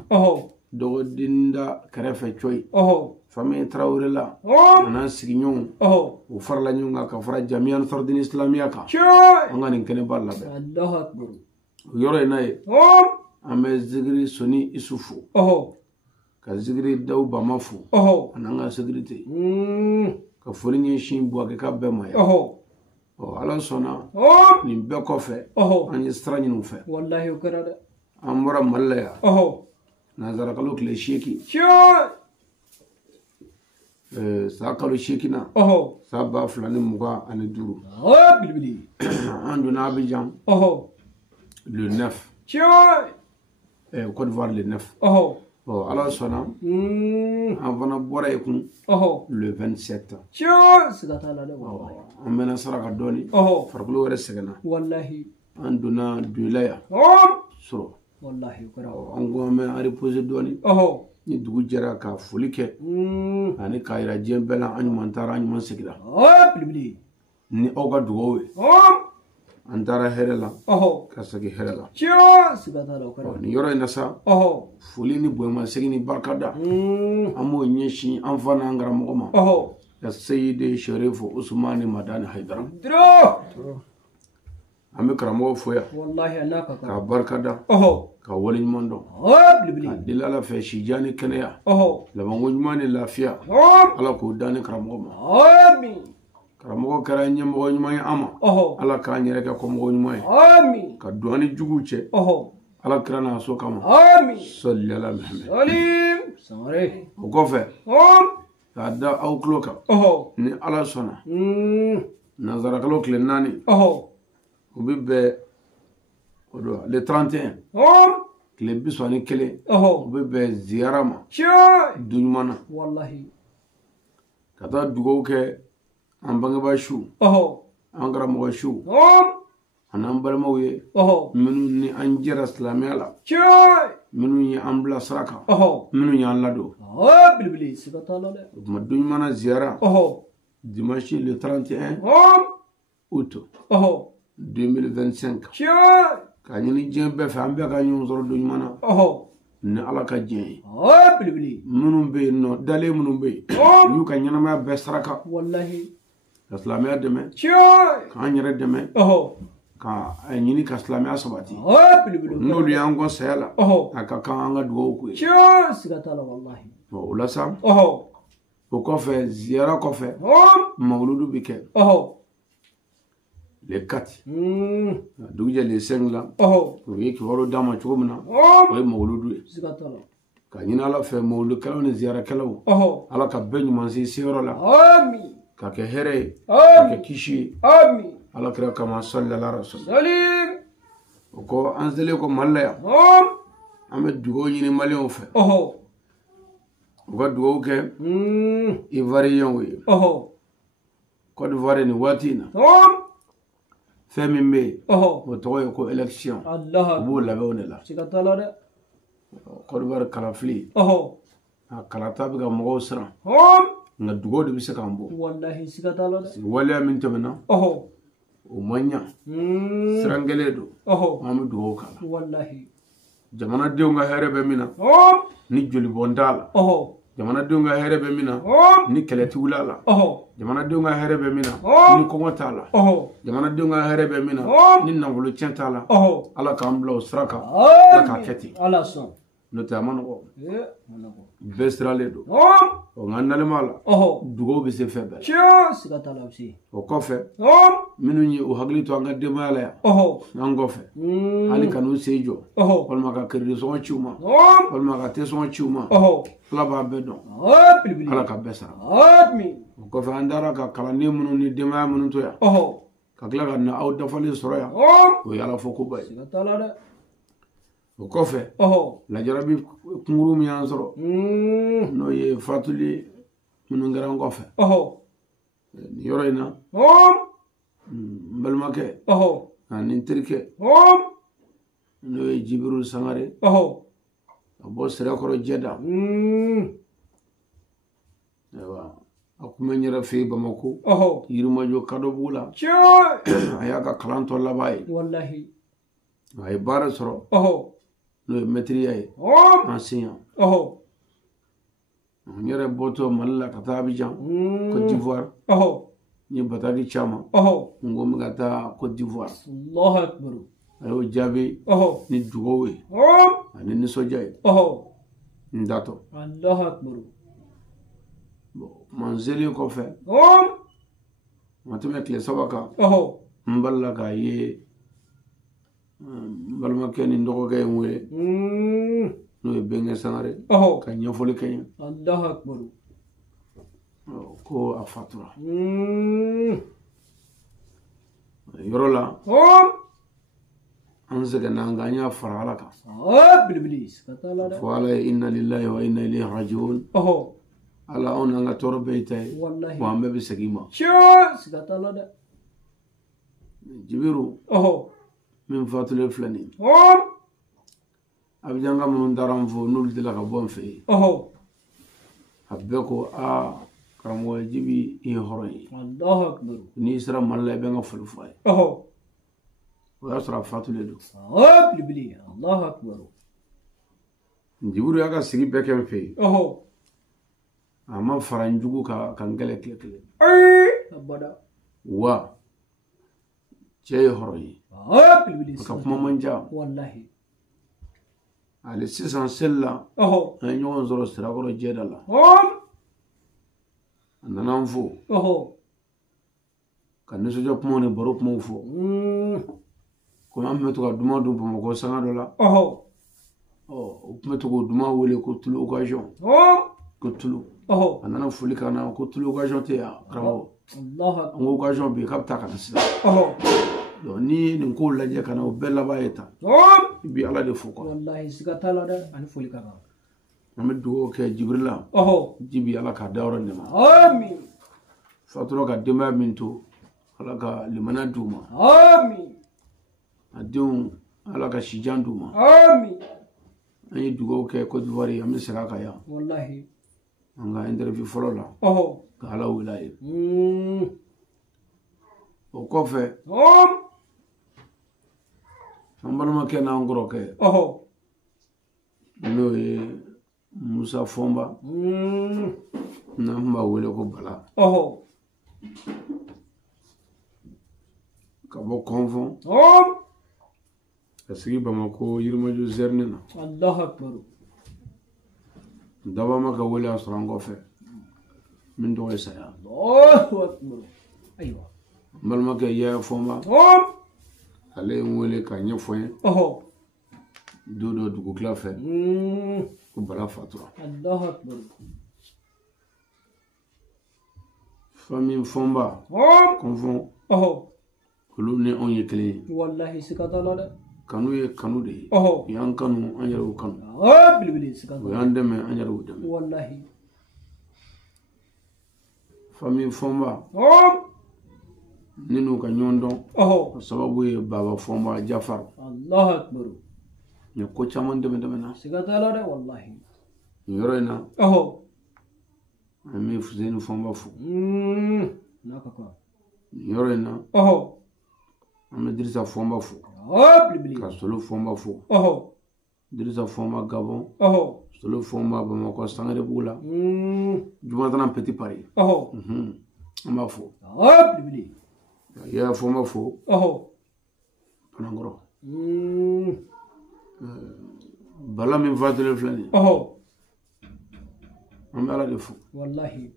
dɔgɔdinda kɛrɛfɛ coyi famille Traoré la an'an sigiɲɔgɔnw u farala ɲɔgɔn kan ka fara Jamiya Ansardine Islamia kan an ka nin kɛnɛba labɛn o yɔrɔ in na ye an bɛ zikiri Soni Isufu ka zikiri Dawu Bama fo an'an ka sécurité ka foli ɲɛsin Buwake ka bɛɛ ma yan ala sɔnna nin bɛɛ kɔfɛ an ye sira ɲini u fɛ an bɔra Mali la yan nazarakalo tile 8 sa kalo 8 na sa 2025 an donna Abidjan le 9 Côte d'Ivoire le 9 ala sɔnna an fana bɔra yen kun le 27 an mɛna saraka dɔɔni farikolo wɛrɛ sɛgɛnna an donna Doila yan sɔrɔ an ko an bɛ an reposer dɔɔni ni dugu jɛra ka foli kɛ ani k'a yira diɲɛ bɛɛ la an ɲuman taara an ɲuman seginna ni aw ka dugawu ye an taara hɛrɛ la ka segin hɛrɛ la nin yɔrɔ in na sa foli ni bonyamasegin ni barikada an b'o ɲɛsin an fa n'an karamɔgɔ ma ka Seyidi Sherifu Usmani Madani Haidara an bɛ karamɔgɔ fo yan k'a barikada ka wale ɲuman dɔn ka deli ala fɛ sijan ni kɛnɛya labanko ɲuman ni lafiya ala k'o da ni karamɔgɔ ma karamɔgɔ kɛra ɲɛmɔgɔ ɲuman ye an ma ala k'an yɛrɛ kɛ kɔmɔgɔ ɲuman ye ka don an ni juguw cɛ ala kira n'a so kama sɔli ala Muhamɛd o kɔfɛ k'a da aw tulo kan ni ala sɔnna nazarakalo tile 4 o bɛ bɛn le 31 tile 31 o bɛ bɛn ziyara ma du ɲuman na ka taa dugawu kɛ an bangebaa su an karamɔgɔ su an'an balimaw ye minnu ni an jɛra silamɛya la minnu ye an bila sira kan minnu y'an ladon o tuma du ɲuman na ziyara dimanche le 31 août 2025 ka ɲini diɲɛ bɛɛ fɛ an bɛɛ ka ɲɔgɔn sɔrɔ don ɲuman na ni ala ka diɲɛ ye minnu bɛ yen nɔ dalen minnu bɛ yen y'u ka ɲɛnamaya bɛɛ saraka ka silamɛya dɛmɛ k'an yɛrɛ dɛmɛ ka ɲini ka silamɛya sabati n'olu y'an kɔ saya la a ka kan an ka dugawu k'u ye o la sa o kɔfɛ ziyara kɔfɛ mawludu bɛ kɛ le 4 dugujɛ le 5 la o ye kibaru d'a ma cogo min na o ye mawludu ye ka ɲini ala fɛ mawludukɛlaw ni ziyarakɛlaw ala ka bɛɛ ɲuman se seyɔrɔ la ka kɛ hɛrɛ ye ka kɛ kisi ye ala kira kama sallallahu alaihi wasallam o ko an selen ko Mali la yan an bɛ dugawu ɲini maliyɛnw fɛ u ka dugawu kɛ ivoiriyɛnw ye Côte d'Ivoire ni waati in na fɛn min bɛ yen o tɔgɔ ye ko élection u b'o labɛnw de la Côte d'Ivoire kalafili a kalata bɛ ka mɔgɔw siran nka dugawu de bɛ se k'an bɔ waleya min tɛmɛna o man ɲa siran kelen don an bɛ dugawu k'a la jamanadenw ka hɛrɛ bɛ min na ni jolibɔn t'a la jamanadenw ka hɛrɛ bɛ min na ni kɛlɛ tɛ wuli a la jamanadenw ka hɛrɛ bɛ min na ni kɔngɔ t'a la jamanadenw ka hɛrɛ bɛ min na ni nafolo tiɲɛ t'a la ala k'an bila o sira kan ala k'a kɛ ten n'o tɛ a ma nɔgɔ bɛɛ siralen don nka nalema la dugawu bɛ se fɛn bɛɛ o kɔfɛ minnu ye o hakili to an ka denbaya la yan an kɔfɛ hali ka n'u sen jɔ walima ka kɛrɛsɔngɔ ci u ma walima ka tesɔngɔ ci u ma ala b'a bɛɛ dɔn ala ka bɛɛ sara o kɔfɛ an taara ka kalanden minnu ni denbaya minnu to yan ka tila ka na aw dafalen sɔrɔ yan o ye ala fɔ koba ye o kɔfɛ lajarabi kunkuru min y'an sɔrɔ n'o ye fatuli minnu kɛra an kɔfɛ nin yɔrɔ in na n balimakɛ ani n terikɛ n'o ye Jibiru Sangare ka bɔ Sirakɔrɔ Jɛda a kun bɛ n yɛrɛ fɛ yen Bamako Yirimajɔ Kadɔbugu la a y'a ka kalan tɔ laban ye a ye baara sɔrɔ n'o ye mɛtiriya ye enseignant n yɛrɛ bɔtɔ Mali la ka taa Abidjan Côte d'Ivoire n ye bataki caman n ko n bɛ ka taa Côte d'Ivoire a y'o jaabi ni dugawu ye ani nisɔndiya ye n datɔ n selen kɔfɛ ma tɛmɛ tile 3 kan n balila k'a ye n balimakɛ ni n dɔgɔkɛ ye n wele n'o ye Bɛnkɛ Sangare ka ɲɛfɔli kɛ n ye ko a fatura yɔrɔ la an sɛgɛnna nka an y'a fara ala kan fɔ ala ye inna lillahi wa inna ilayhi rajiun ala anw n'an ka tɔɔrɔ bɛɛ ta ye wa an bɛɛ bɛ segin ma Jibiru min fatulen filɛ nin ye Abidjan ka minnu taara n fo n'olu delila ka bɔ n fɛ yen a bɛɛ ko karamɔgɔ Jibi i ye hɔrɔn ye n'i sera Mali la i bɛ n ka foli fɔ a ye o y'a sɔrɔ a fatulen don Jibiru y'a ka sigi bɛɛ kɛ n fɛ yen a ma fara n jugu kan ka n kɛlɛ tile kelen wa cɛ ye hɔrɔn ye a ka kuma man ca ale sisan seli la an ye ɲɔgɔn sɔrɔ Sirakɔrɔ Jɛda la a nana n fo ka nisɔndiya kumaw ni baro kumaw fɔ komi an tun bɛ to ka duman dun Bamakɔ sanga dɔ la o tun bɛ to k'o duman wele ko tulu occasion ko tulu a nana foli ka na ko tulu occasion tɛ yan karamɔgɔ an ko occasion bɛ yen k'a bɛ taa ka na sisan ni nin ko lajɛ ka na o bɛɛ laban ye tan i bɛ ala de fo quoi an bɛ dugawu kɛ Jibirila Jibi ala k'a dayɔrɔ nɛɛma fatura ka denbaya min to ala ka limaniya d'u ma a denw ala ka sijan d'u ma an ye dugawu kɛ Côte d'Ivoire an bɛ segin a kan yan an ka interview fɔlɔ la ka ala wele a ye o kɔfɛ an balimakɛ n'an kɔrɔkɛ n'o ye Musa Fɔnba n'an tun b'a wele ko Bala ka bɔ Kɔnfɔn ka sigi Bamako Yirimajɔ Zɛrini na daba ma ka wele a sɔrɔ an kɔfɛ من دون سيا الله أكبر أيوة بل ما كي يا فما عليه ولي كان يفوين دودو دو كلافه كبلا فاتورة الله أكبر فمن فما كونفون كلوني أون يكلي والله سكتنا كانوا يكانوا دي يان كانوا أنيرو كانوا بلي سكتنا ويان دم أنيرو دم والله فمن فما نينو كنيوندون سببو بابا فما جعفر الله أكبر نكو تشامن دم سكتنا والله يروينا أمي فزين فما فو ناكا يروينا أمي دريسا فما فو كاستولو فما فو دريسا فما غابون سولو فما باماكو سانغري بولا جمعتنا بيتي باري أما فو يا فما فو بنانغرو بلا من فاتل فلاني أمي على دفو والله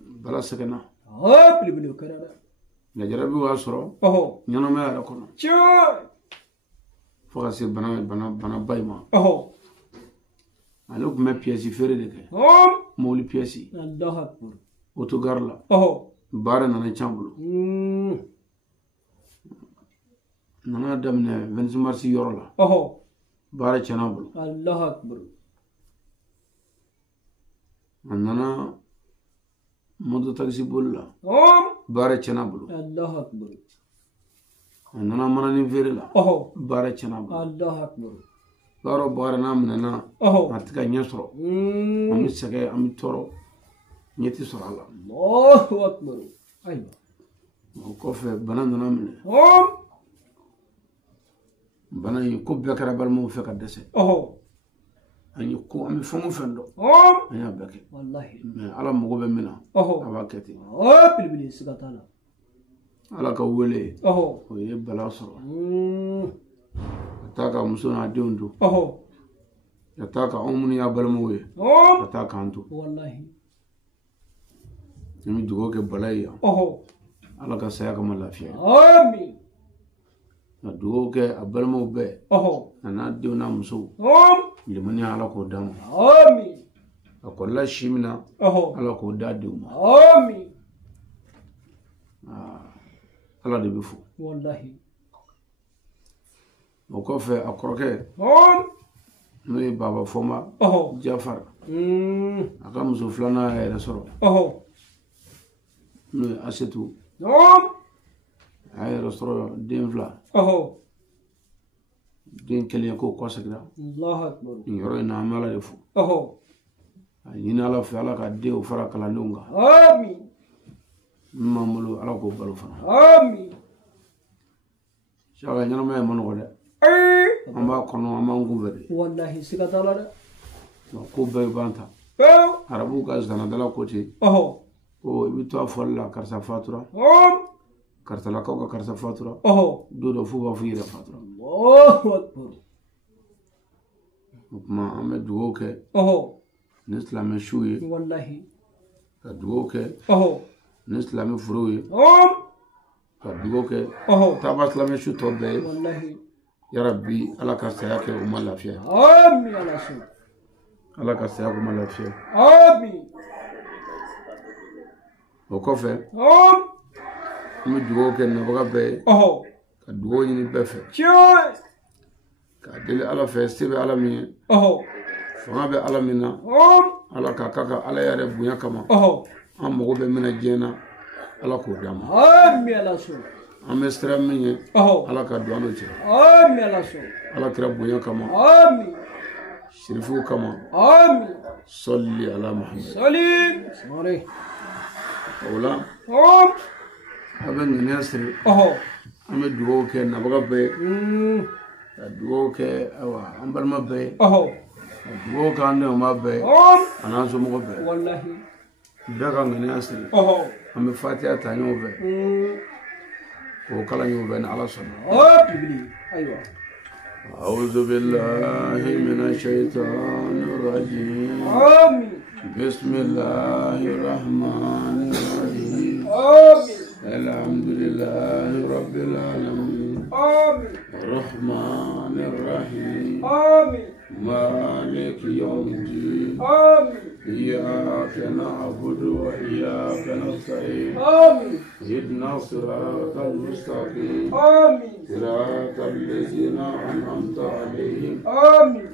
بلا سكنا بلي كرا نجربي واسرو نيانو ما يراكونا فغاسي بنا بايما alok me pièce fere de ke moli pièce Allah akbar auto garla bare nana chambulu nana damne 20 mars yorola bare chanabulu Allah akbar nana modo taxi bolla bare chanabulu Allah akbar nana manani fere la bare chanabulu Allah akbar baro bara na mnana atika nyesro ami sege ami toro nyeti soro Allah Allahu akbar aywa ko fe banan na mne banan ko bekara bal mo fe ka dese ani ko ami fomu fendo anya beke wallahi me ala mo go be mina abaketi bilbili sigatala ala ka wele o ye bala soro taka musona diondu yataka omuni ya balmoye yataka antu wallahi nimi dugo ke balaya ala ka saya kama lafiya amin na dugo ke abalmo be na diona muso limani ala ko dam amin akolla shimina ala ko daduma amin ala de bifu wallahi okofe akoroke no e baba foma Jafar aka muso flana era soro no asetu ay rostro denvla den kelen ko kosakira Allah akbar yoro na amala defu ayina ala fa ala ka de o fara kala nunga amin mamulu ala ko balu fana amin shaga nyana me mono de amba kono amangu vere wallahi sigatala de ko be banta arabu ka zana dala koti o ibito afalla karsa fatura karta la ko karsa fatura do fu ba fu ira fatura Allahu akbar ma ame duoke nislame shuye wallahi ka duoke nislame furuye ka duoke tabaslame shu tobe wallahi ya rabbi ala ka saya ke umma lafiya amin ala su ala ka saya umma lafiya amin o kofe mi dugo ke na baga be ka dugo ni be fe ka dele ala fe sibe ala mi fanga be ala mina ala ka kaka ala yare bunya kama am mo be mina jena ala ko dama amin ala su amestra minye ala ka duano che amin ala su ala kira bunya kama amin shirifu kama amin salli ala muhammad salim sare wala aben ne asri ame dugo ke na baga be dugo ke awa ambar ma be dugo ka ande ma be ana so mo be wallahi daga ne asri ame fatiha tanyo be وكلا يوبن على صنع أيوة أعوذ بالله من الشيطان الرجيم آمين بسم الله الرحمن الرحيم الحمد لله رب العالمين الرحمن الرحيم مالك يوم الدين إياك نعبد وإياك نستعين اهدنا الصراط المستقيم صراط الذين أنعمت عليهم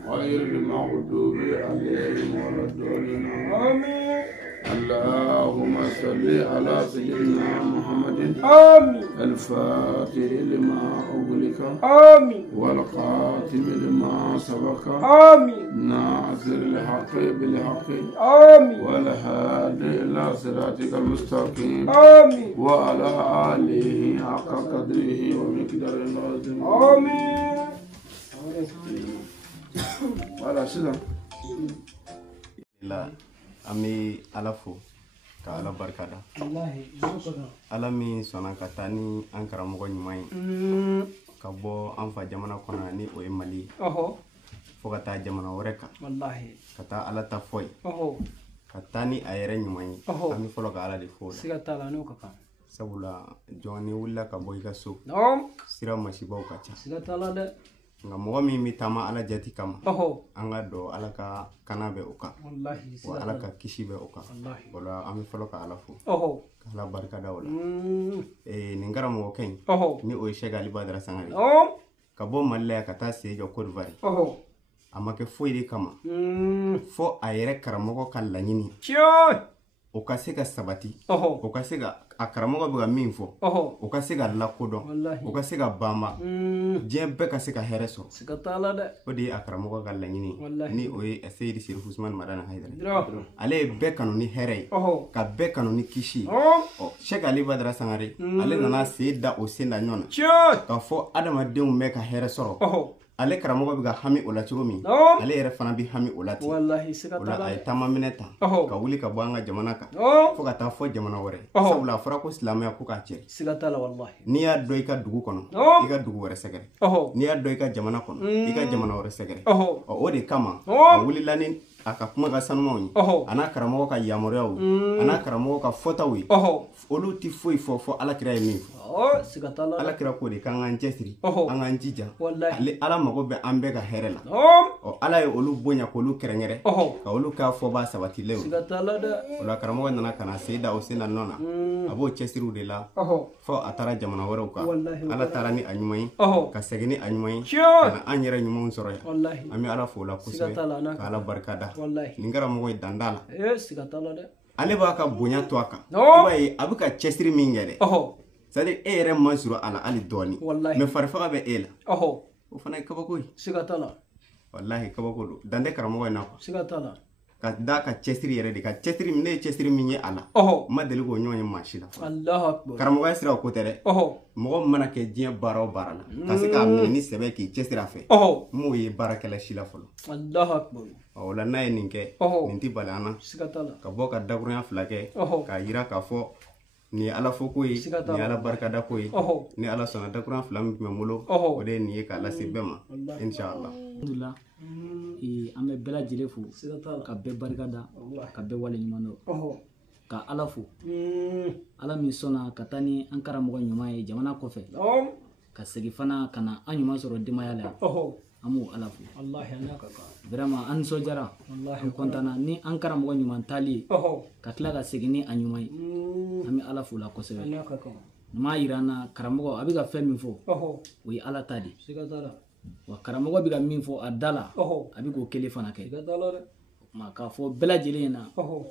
غير المغضوب عليهم ولا الضالين اللهم صل على سيدنا محمد الفاتح لما أغلق والخاتم لما سبق ناصر الحق بالحق والهادي إلى صراطك المستقيم وعلى آله حق قدره ومقداره العظيم ولا سلام لا ami ala fo ka ala barkada ala min sɔnna ka taa ni an karamɔgɔ ɲuman ye ka bɔ an fa jamana kɔnɔ ni o ye Mali fo ka taa jamana wɛrɛ kan ka taa ala ta fɔ ye ka taa ni a yɛrɛ ɲuman ye an bɛ fɔlɔ ka ala de fo la sabula jɔn ni wulila ka bɔ i ka so sira masibaw ka ca nka mɔgɔ min bɛ taama ala jati kama an ka dɔn ala ka kana bɛ o kan wa ala ka kisi bɛ o kan o la an bɛ fɔlɔ ka ala fo ka ala barika da o la nin karamɔgɔ kɛ in ni o ye Sɛki Ali Badara Sangare ka bɔ Mali la ka taa sen jɔ Côte d'Ivoire a ma kɛ foyi de kama fo a yɛrɛ karamɔgɔ ka laɲini o ka se ka sabati o ka se ka a karamɔgɔ bɛ ka min fɔ o ka se ka lakodɔn o ka se ka banba diɲɛ bɛɛ ka se ka hɛrɛ sɔrɔ o de ye a karamɔgɔ ka laɲini ni o ye Seydi Sirif Usmane Madani Haidara ale ye bɛɛ kanu ni hɛrɛ ye ka bɛɛ kanu ni kisi Sɛki Ali Badara Sangare ale nana sen da o sen da ɲɔgɔn na k'a fɔ adamadenw bɛ ka hɛrɛ sɔrɔ ale karamɔgɔ bɛ ka hami o la cogo min ale yɛrɛ fana bɛ hami o la ten o la a ye taama minɛ ta ka wuli ka bɔ an ka jamana kan fo ka taa fɔ jamana wɛrɛ sabula a fɔra ko silamɛya ko k'a cɛ n'i y'a dɔn i ka dugu kɔnɔ i ka dugu wɛrɛ sɛgɛrɛ n'i y'a dɔn i ka jamana kɔnɔ i ka jamana wɛrɛ sɛgɛrɛ o de kama a wulila ni a ka kuma ka sanumaw ye a n'a karamɔgɔ ka yamaruyaw a n'a karamɔgɔ ka fɔtaw ye olu tɛ foyi fɔ fɔ alakira ye min fɔ alakira ko de k'an k'an cɛsiri an k'an jija ala mago bɛ an bɛɛ ka hɛrɛ la ala ye olu bonya k'olu kɛrɛnkɛrɛn ka olu k'a fɔba sabatilen o la karamɔgɔ nana ka na sen da o sen da nɔ na a b'o cɛsiriw de la fɔ a taara jamana wɛrɛw kan ala taara ni a ɲuman ye ka segin ni a ɲuman ye ka na an yɛrɛ ɲumanw sɔrɔ yan an bɛ ala fo la kosɛbɛ ka ala barika da nin karamɔgɔ ye danda la ale b'a ka bonya to a kan i b'a ye a bɛ ka cɛsiri min kɛ dɛ c'est-à-dire e yɛrɛ man surun a la hali dɔɔni mais farifaga bɛ e la o fana ye kabako ye wallahi kabako don dan tɛ karamɔgɔ in na quoi ka da ka cɛsiri yɛrɛ de ka cɛsiri ne ye cɛsiri min ye a la ma deli k'o ɲɔgɔn ye maa si la karamɔgɔya sira o ko tɛ dɛ mɔgɔ mana kɛ diɲɛ baara o baara la ka se k'a minɛ ni sɛbɛ k'i cɛsiri a fɛ m'o ye baarakɛla si la fɔlɔ o la n'a ye nin kɛ nin tɛ bali an na ka bɔ ka dakurunya fila kɛ k'a jira k'a fɔ ni ye ala fo ko ye ni ye ala barikada ko ye ni ala sɔnna dakurunya fila min tun bɛ n bolo o de ye nin ye k'a lase bɛɛ ma inshallah alhamdulillah an bɛ bɛɛ lajɛlen fo ka bɛɛ barikada ka bɛɛ wale ɲuman dɔn ka ala fo ala min sɔnna ka taa ni an karamɔgɔ ɲuman ye jamana kɔfɛ ka segin fana ka na an ɲuman sɔrɔ denbaya la an b'o ala fo vraiment an nisɔndiyara an kɔntana ni an karamɔgɔ ɲuman tali ye ka tila ka segin ni a ɲuman ye an bɛ ala fo la kosɛbɛ nin m'a yira an na karamɔgɔ a bɛ ka fɛn min fɔ o ye ala ta de wa karamɔgɔ bɛ ka min fɔ a da la a bɛ k'o kelen fana kɛ k'a fɔ bɛɛ lajɛlen ɲɛna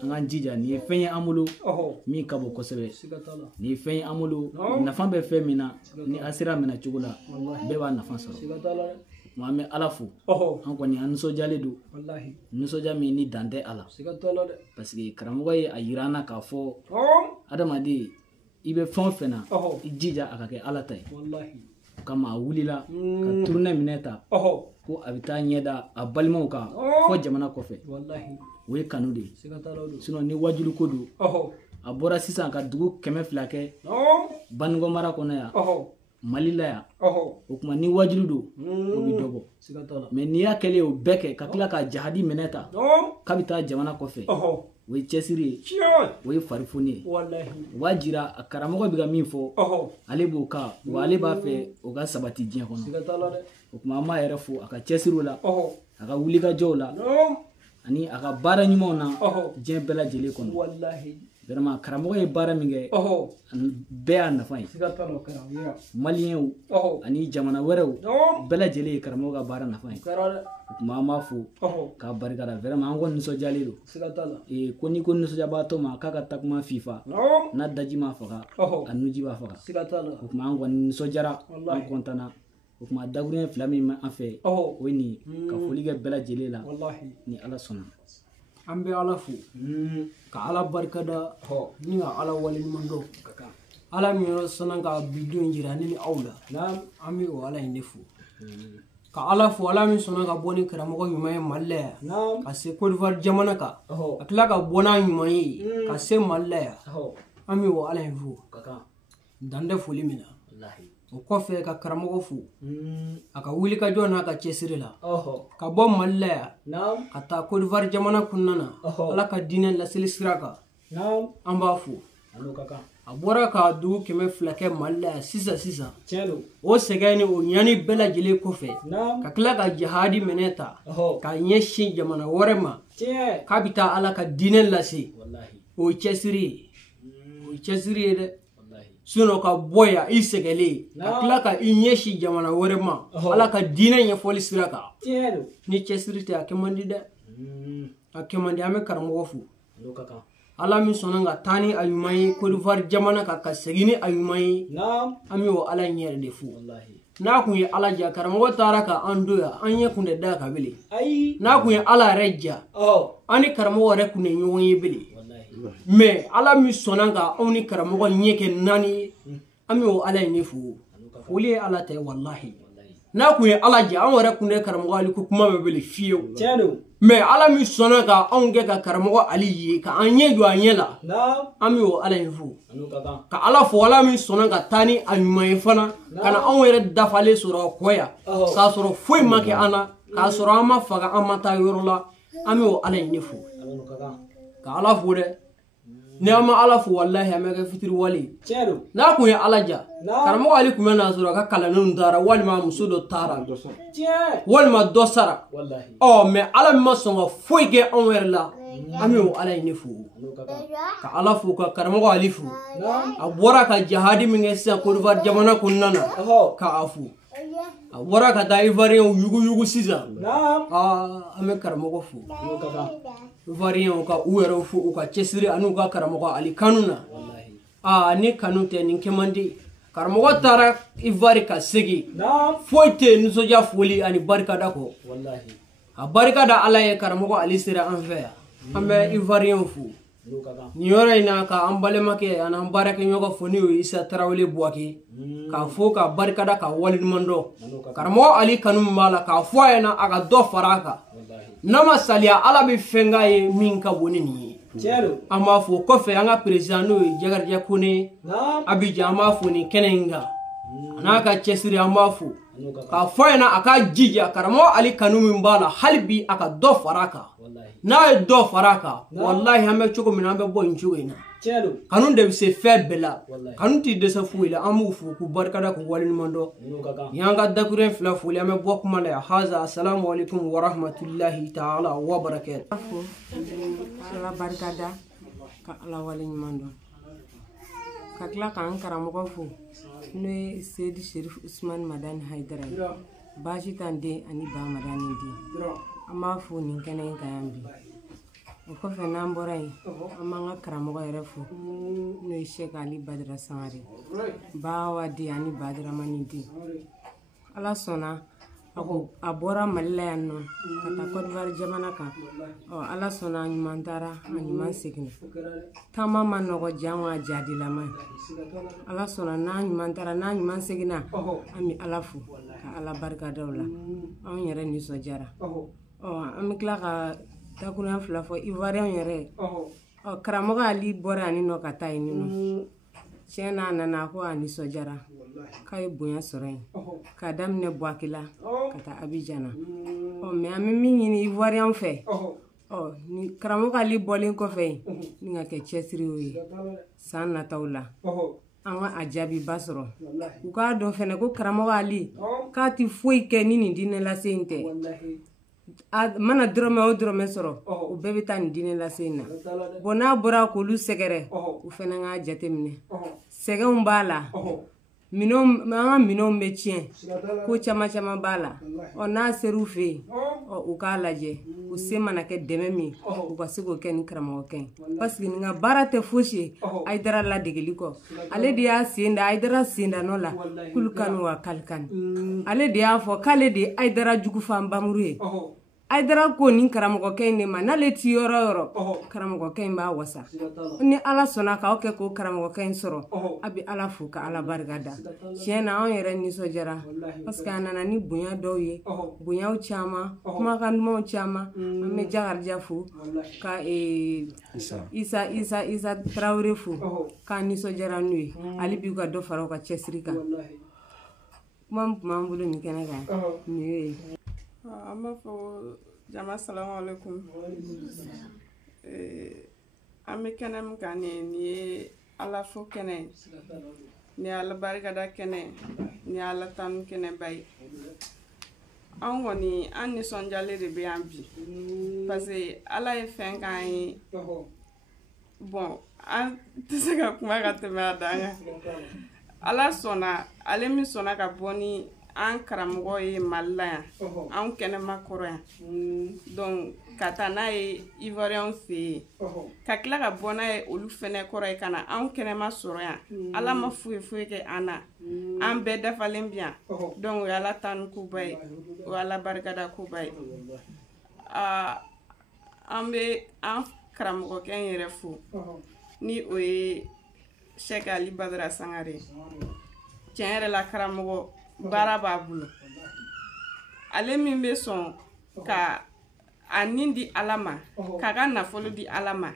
an k'an jija nin ye fɛn ye an bolo min ka bon kosɛbɛ nin ye fɛn ye an bolo nafa bɛ fɛn min na ni a sera minɛ cogo la bɛɛ b'a nafa sɔrɔ an bɛ ala fo an kɔni an nisɔndiyalen don nisɔndiya min ni dan tɛ a la parce que karamɔgɔ ye a jira an na k'a fɔ adamaden i bɛ fɛn o fɛn na i jija a ka kɛ ala ta ye o kama a wulila ka turunɛ minɛ ta ko a bɛ taa ɲɛda a balimaw kan fɔ jamana kɔfɛ o ye kanu de ye sinon ni wajulu ko don a bɔra sisan ka dugu 200 kɛ Banikɔ mara kɔnɔ yan Mali la yan o kuma ni wajulu do o bi dɔbɔ mais n'i y'a kɛlen o bɛɛ kɛ ka tila ka jahadi minɛ ta k'a bɛ taa jamana kɔfɛ o ye cɛsiri ye o ye farifoni ye o b'a jira a karamɔgɔ bɛ ka min fɔ ale b'o kan wa ale b'a fɛ o ka sabati diɲɛ kɔnɔ o kuma an b'a yɛrɛ fo a ka cɛsiriw la a ka wulikajɔw la ani a ka baara ɲumanw na diɲɛ bɛɛ lajɛlen kɔnɔ vraiment karamɔgɔ ye baara min kɛ bɛɛ y'a nafa ye maliyɛnw ani jamana wɛrɛw bɛɛ lajɛlen ye karamɔgɔ ka baara nafa ye o kuma an b'a fo k'a barikada vraiment an kɔni nisɔndiyalen do ko n'i ko nisɔndiyabaatɔ ma k'a ka takuma fifa n'a daji ma faga a nuji b'a faga o kuma an kɔni nisɔndiyara an kɔntana o kuma dakuruɲɛ 2 min bɛ an fɛ o ye nin ka foli kɛ bɛɛ lajɛlen la ni ala sɔnna an bɛ ala fo ka ala barikada ni ka ala waleɲuman dɔn ala min yɔrɔ sɔnna ka bi don jira ne ni aw la an bɛ o ala in de fo ka ala fo ala min sɔnna ka bɔ ni karamɔgɔ ɲuman ye Mali la yan ka se Côte d'Ivoire jamana kan a tila ka bɔ n'a ɲuman ye ka se Mali la yan an bɛ o ala in fo dan tɛ foli min na o kɔfɛ ka karamɔgɔ fo a ka wulikajɔ n'a ka cɛsiri la ka bɔ Mali la yan ka taa Côte d'Ivoire jamana kɔnɔna na ala ka diinɛ laseli sira kan an b'a fo a bɔra ka dugu 200 kɛ Mali la yan sisan o sɛgɛn ni o ɲani bɛɛ lajɛlen kɔfɛ ka tila ka jihadi minɛ ta ka ɲɛsin jamana wɛrɛ ma k'a bɛ taa ala ka diinɛ lase o ye cɛsiri ye dɛ sinon ka bɔ yan i sɛgɛlen ka tila ka i ɲɛsin jamana wɛrɛ ma ala ka diinɛ ɲɛfɔli sira kan ni cɛsiri tɛ a kɛ man di dɛ a kɛ man di an bɛ karamɔgɔ fo ala min sɔnna ka taa ni a ɲuman ye Côte d'Ivoire jamana kan ka segin ni a ɲuman ye an bɛ o ala in yɛrɛ de fo n'a kun ye ala ja karamɔgɔ taara ka an do yan an ɲɛ kun tɛ da ka bele n'a kun ye ala yɛrɛ ja an ni karamɔgɔ yɛrɛ kun tɛ ɲɔgɔn ye bele mais ala min sɔnna ka anw ni karamɔgɔ ɲɛ kɛ 4 ye an bɛ o ala in de fo foli ye ala tɛ wallahi n'a kun ye ala ja anw yɛrɛ kun tɛ karamɔgɔ ali ko kuma bɛ bele fiyewu mais ala min sɔnna ka anw kɛ ka karamɔgɔ ali ye ka an ɲɛ jɔ a ɲɛ la an bɛ o ala in fo ka ala fo ala min sɔnna ka taa ni a ɲuman ye fana ka na anw yɛrɛ dafalen sɔrɔ a kɔ yan k'a sɔrɔ foyi ma kɛ an na k'a sɔrɔ an ma faga an ma taa yɔrɔ la an bɛ o ala in de fo ka ala fo dɛ ni an ma ala fo wallahi an bɛ kɛ fitiri wale n'a kun ye ala ja karamɔgɔ ali kun bɛ n'a sɔrɔ a ka kalandenw taara walima muso dɔ taara walima dɔ sara mais ala min ma sɔn ka foyi kɛ anw yɛrɛ la an bɛ o ala in de fo ka ala fo ka karamɔgɔ ali fo a bɔra ka jihadi min kɛ sisan Côte d'Ivoire jamana kɔnɔna na ka a fo a bɔra ka taa ivoiriyɛnw yugu sisan an bɛ karamɔgɔ fo ivoiriyɛnw ka u yɛrɛ fo u ka cɛsiri ani u ka karamɔgɔ ali kanu na ni kanu tɛ nin kɛ man di karamɔgɔ taara ivoire ka segin foyi tɛ nisɔndiya foli ani barikada kɔ a barikada ala ye karamɔgɔ ali sera an fɛ yan an bɛ ivoiriyɛnw fo nin yɔrɔ in na ka an balimakɛ ani an baarakɛɲɔgɔn fo n'o ye Isa Tarawele Buwake k'a fo ka barikada ka waleɲuman dɔn karamɔgɔ ali kanu min b'a la k'a fɔ a ɲɛna a ka dɔ fara a kan n'a ma saliya ala bɛ fɛn k'a ye min ka bon ni nin ye an b'a fo kɔfɛ an ka président n'o ye Jakarija Kone Abidjan an b'a fo nin kɛnɛ in kan a n'a ka cɛsiri an b'a fo k'a fɔ a ɲɛna a ka jija karamɔgɔ ali kanu min b'a la hali bi a ka dɔ fara a kan n'a ye dɔ fara a kan wallahi an bɛ cogo min na an bɛ bɔ nin cogo in na kanu de bɛ se fɛn bɛɛ la kanu t'i dɛsɛ foyi la an b'u fo k'u barikada k'u waleɲuman dɔn nin y'an ka dakuruɲɛ 2 foli an bɛ bɔ kuma la yan haza assalamu alaikum wa rahmatullahi ta'ala wa barakatuh ala barikada ka ala waleɲuman dɔn ka tila k'an karamɔgɔ fo n'o ye Seydi Sherif Usman Madani Haidara ye baasi t'an den ani ba Madani den an b'a fo nin kɛnɛ in kan yan bi o kɔfɛ n'an bɔra yen an b'an ka karamɔgɔ yɛrɛ fo n'o ye Sheikh Ali Badara Sangare ba Wadi ani Badaramani den ala sɔnna a bɔra Mali la yan nɔ ka taa Côte d'Ivoire jamana kan ala sɔnna a ɲuman taara a ɲuman seginna taama ma nɔgɔ jan wa jadilama ala sɔnna n'a ɲuman taara n'a ɲuman seginna an bɛ ala fo ka ala barikadaw la anw yɛrɛ nisɔndiyara an bɛ tila ka dakuruɲɛ 2 fɔ ivoiriyɛnw yɛrɛ karamɔgɔ ali bɔra ani nɔ ka taa yen nɔ tiɲɛ na a nana ko a nisɔndiyara k'a ye bonya sɔrɔ yen k'a daminɛ Buwakila ka taa Abidjan mais an bɛ min ɲini Ivoirien fɛ ni karamɔgɔ Ali bɔlen kɔfɛ ni ka kɛ cɛsiri ye san nataw la an ka a jaabiba sɔrɔ u k'a dɔn fɛnɛ ko karamɔgɔ Ali k'a tɛ foyi kɛ ni nin diinɛ lase in tɛ a mana dɔrɔmɛ o dɔrɔmɛ sɔrɔ o bɛɛ bɛ taa nin diinɛ lase in na bon n'a bɔra k'olu sɛgɛrɛ u fɛnɛ k'a jateminɛ sɛgɛnw b'a la an ka minɛnw bɛ tiɲɛ ko caman caman b'a la n'a ser'u fɛ yen u k'a lajɛ u se mana kɛ dɛmɛ min u ka se k'o kɛ ni karamɔgɔkɛ ye parce que nin ka baara tɛ fosi ye Ayidara ladegeli kɔ ale de y'a sen da Ayidara sendanɔ la kulu kanu wa kali kani ale de y'a fɔ k'ale de ye Ayidara jugufan bamuru ye Ayidara ko ni karamɔgɔkɛ in de ma n'ale ti yɔrɔ yɔrɔ karamɔgɔkɛ in b'a wasa ni Ala sɔnna k'aw kɛ k'o karamɔgɔkɛ in sɔrɔ a bɛ Ala fo ka Ala barika da tiɲɛ na anw yɛrɛ nisɔndiyara parce que a nana ni bonya dɔw ye bonyaw caman kumakan dumanw caman an bɛ Jakarija fo ka Isa Tarawele fo k'a nisɔndiyara n'u ye hali bi u ka dɔ fara u ka cɛsiri kan kuma min tun b'an bolo nin kɛnɛ kan nin y'o ye. An b'a fɔ jama salamu alaikum an bɛ kɛnɛ min kan nin ye Ala fo kɛnɛ ye nin ye Ala barikada kɛnɛ ye nin ye Ala tanu kɛnɛba ye an kɔni an nisɔndiyalen de bɛ yan bi parce que Ala ye fɛn k'an ye bon an tɛ se ka kuma ka tɛmɛ a dan kan Ala sɔnna ale min sɔnna ka bɔ ni an karamɔgɔ ye Mali la yan an kɛnɛma kɔrɔ yan donc ka taa n'a ye Ivoirien fɛ yen ka tila ka bɔ n'a ye olu fɛnɛ kɔrɔ ye ka na an kɛnɛma sɔrɔ yan Ala ma foyi kɛ an na an bɛɛ dafalen bi yan donc o ye Ala tanu koba ye o ye Ala barikada koba ye an bɛ an karamɔgɔkɛ in yɛrɛ fo ni o ye Sheikh Ali Badara Sangare tiɲɛ yɛrɛ la karamɔgɔ baara b'a bolo ale min bɛ sɔn ka a nin di Ala ma k'a ka nafolo di Ala ma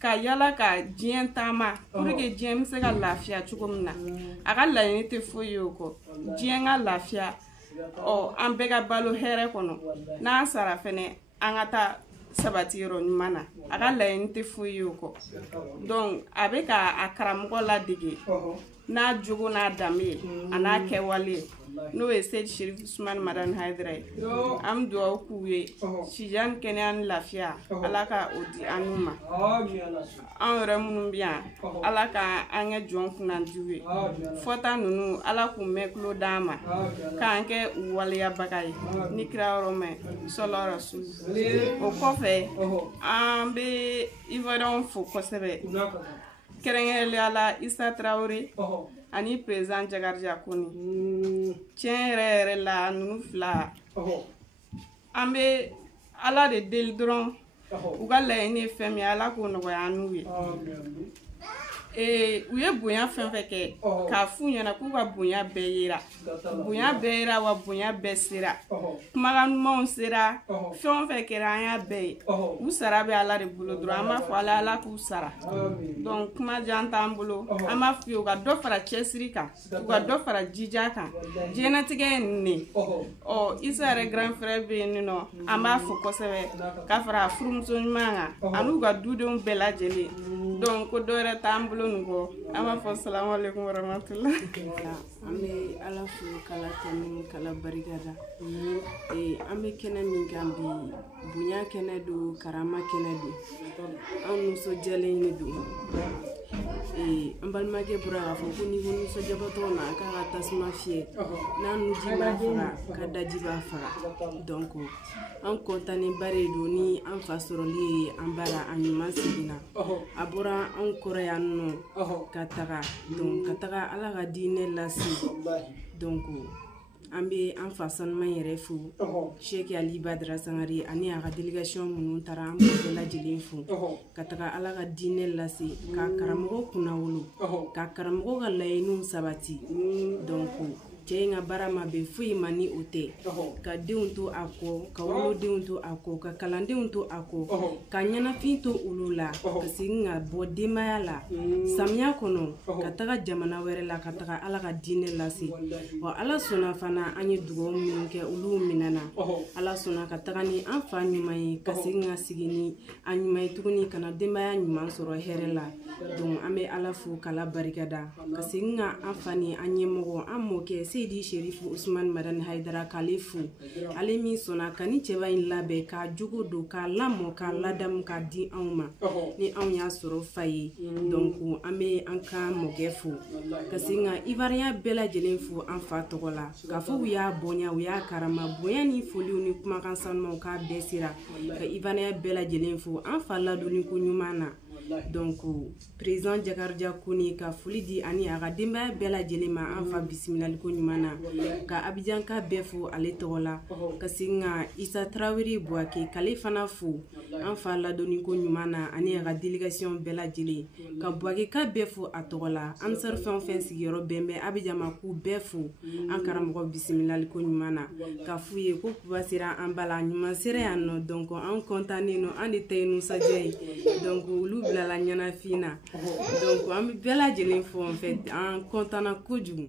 ka yala ka diɲɛ taama pour que diɲɛ bɛ se ka lafiya cogo min na a ka laɲini tɛ foyi ye o kɔ diɲɛ ka lafiya an bɛɛ ka balo hɛrɛ kɔnɔ n'an sara fɛnɛ an ka taa sabati yɔrɔ ɲuman na a ka laɲini tɛ foyi ye o kɔ donc a bɛ ka a karamɔgɔ ladege n'a jogo n'a danbe a n'a kɛwale n'o ye Seydi Sherif Usmane Madani Hayidara ye an bɛ dugawu k'u ye sijan ni kɛnɛya ni lafiya Ala ka o di an n'u ma an yɛrɛ minnu bɛ yan Ala ka an kɛ jɔn kunnandiw ye fɔta ninnu Ala k'u mɛn tulo d'an ma k'an kɛ u waleyabaga ye ni kira yɔrɔ ma sɔlɔ rasulu o kɔfɛ an bɛ Ivoirien fo kosɛbɛ kɛrɛnkɛrɛnnenya la Isa Tarawele ani président Jakarija Kone tiɲɛ yɛrɛ la ninnu fila an bɛ Ala de deli dɔrɔn u ka laɲini ye fɛn min ye Ala k'o nɔgɔya n'u ye u ye bonya fɛn fɛn kɛ k'a f'u ɲɛna k'u ka bonya bɛɛ yera wa bonya bɛɛ sera kumakan dumanw sera fɛn o fɛn kɛra an y'a bɛɛ ye u sara bɛ Ala de bolo dɔrɔn an b'a fɔ Ala k'u sara donc kuma jan t'an bolo an b'a f'i ye u ka dɔ fara cɛsiri kan u ka dɔ fara jija kan diɲɛlatigɛ ye nin de Isa yɛrɛ grand frère bɛ yen nɔ an b'a fɔ kosɛbɛ ka fara furumuso ɲuman kan an'u ka dudenw bɛɛ lajɛlen donc ko dɔ wɛrɛ t'an bolo nin kɔ an b'a fɔ salamu alaikum warahmatullah an bɛ Ala fo k'Ala tanu k'Ala barikada an bɛ kɛnɛ min kan bi bonya kɛnɛ don karama kɛnɛ don an nisɔndiyalen de don an balimakɛ bɔra k'a fɔ ko n'i ko nisɔndiyabatɔ na a k'a ka tasuma fiyɛ n'a nuji b'a faga ka daji b'a faga donc an kɔntanenba de don ni an fa sɔrɔli ye an bara a ɲuman seginna a bɔra an kɔrɔ yan nɔ ka taga Ala ka diinɛ lase donc an bɛ an fa sanuman yɛrɛ fo Sheikh Ali Badara Sangare ani a ka délégation minnu taara an b'u bɛɛ lajɛlen fo ka taga Ala ka diinɛ lase ka karamɔgɔ kunnawolo ka karamɔgɔ ka laɲiniw sabati donc cɛ in ka baara ma bɛn foyi ma ni o tɛ ka denw to a kɔ ka wolodenw to a kɔ ka kalandenw to a kɔ ka ɲɛnafin to olu la ka segin ka bɔ denbaya la samiya kɔnɔ ka taga jamana wɛrɛ la ka taga Ala ka diinɛ lase wa Ala sɔnna fana an ye dugawu minnu kɛ olu minɛna Ala sɔnna ka taga ni an fa ɲuman ye ka segin ka sigi ni an ɲuman ye tuguni ka na denbaya ɲuman sɔrɔ hɛrɛ la donc an bɛ Ala fo k'Ala barikada ka segin ka an fa ni an ɲɛmɔgɔ an mɔkɛ Seydi Sherifu Usmani Madani Hayidara k'ale fo ale min sɔnna ka ni cɛba in labɛn k'a jogo don k'a lamɔ k'a ladamu k'a di anw ma ni anw y'a sɔrɔ fa ye donc an bɛ an ka mɔkɛ fo ka segin ka Ivoirien bɛɛ lajɛlen fo an fa tɔgɔ la k'a fɔ u y'a bonya u y'a karama bonya ni foliw ni kumakan sanumanw k'a bɛɛ sera ka Ivoirien bɛɛ lajɛlen fo an fa ladonni ko ɲuman na donc président Jakarija Kone ka foli di ani a ka denbaya bɛɛ lajɛlen ma an fa bisimilali ko ɲuman na ka Abidjan ka bɛɛ fo ale tɔgɔ la ka segin ka Isa Traoré Buwake k'ale fana fo an fa ladonni ko ɲuman na ani a ka délégation bɛɛ lajɛlen ka Buwake ka bɛɛ fo a tɔgɔ la Ansar fɛn o fɛn sigiyɔrɔ bɛn bɛ Abidjan ma k'u bɛɛ fo an karamɔgɔ bisimilali ko ɲuman na ka f'u ye ko kuba sera an bala ɲuman sera yan nɔ donc an contannen no an de ta ye nusaja ye donc olu bilala ɲɛnafin na donc an bɛ bɛɛ lajɛlen fo en fait an content na kojugu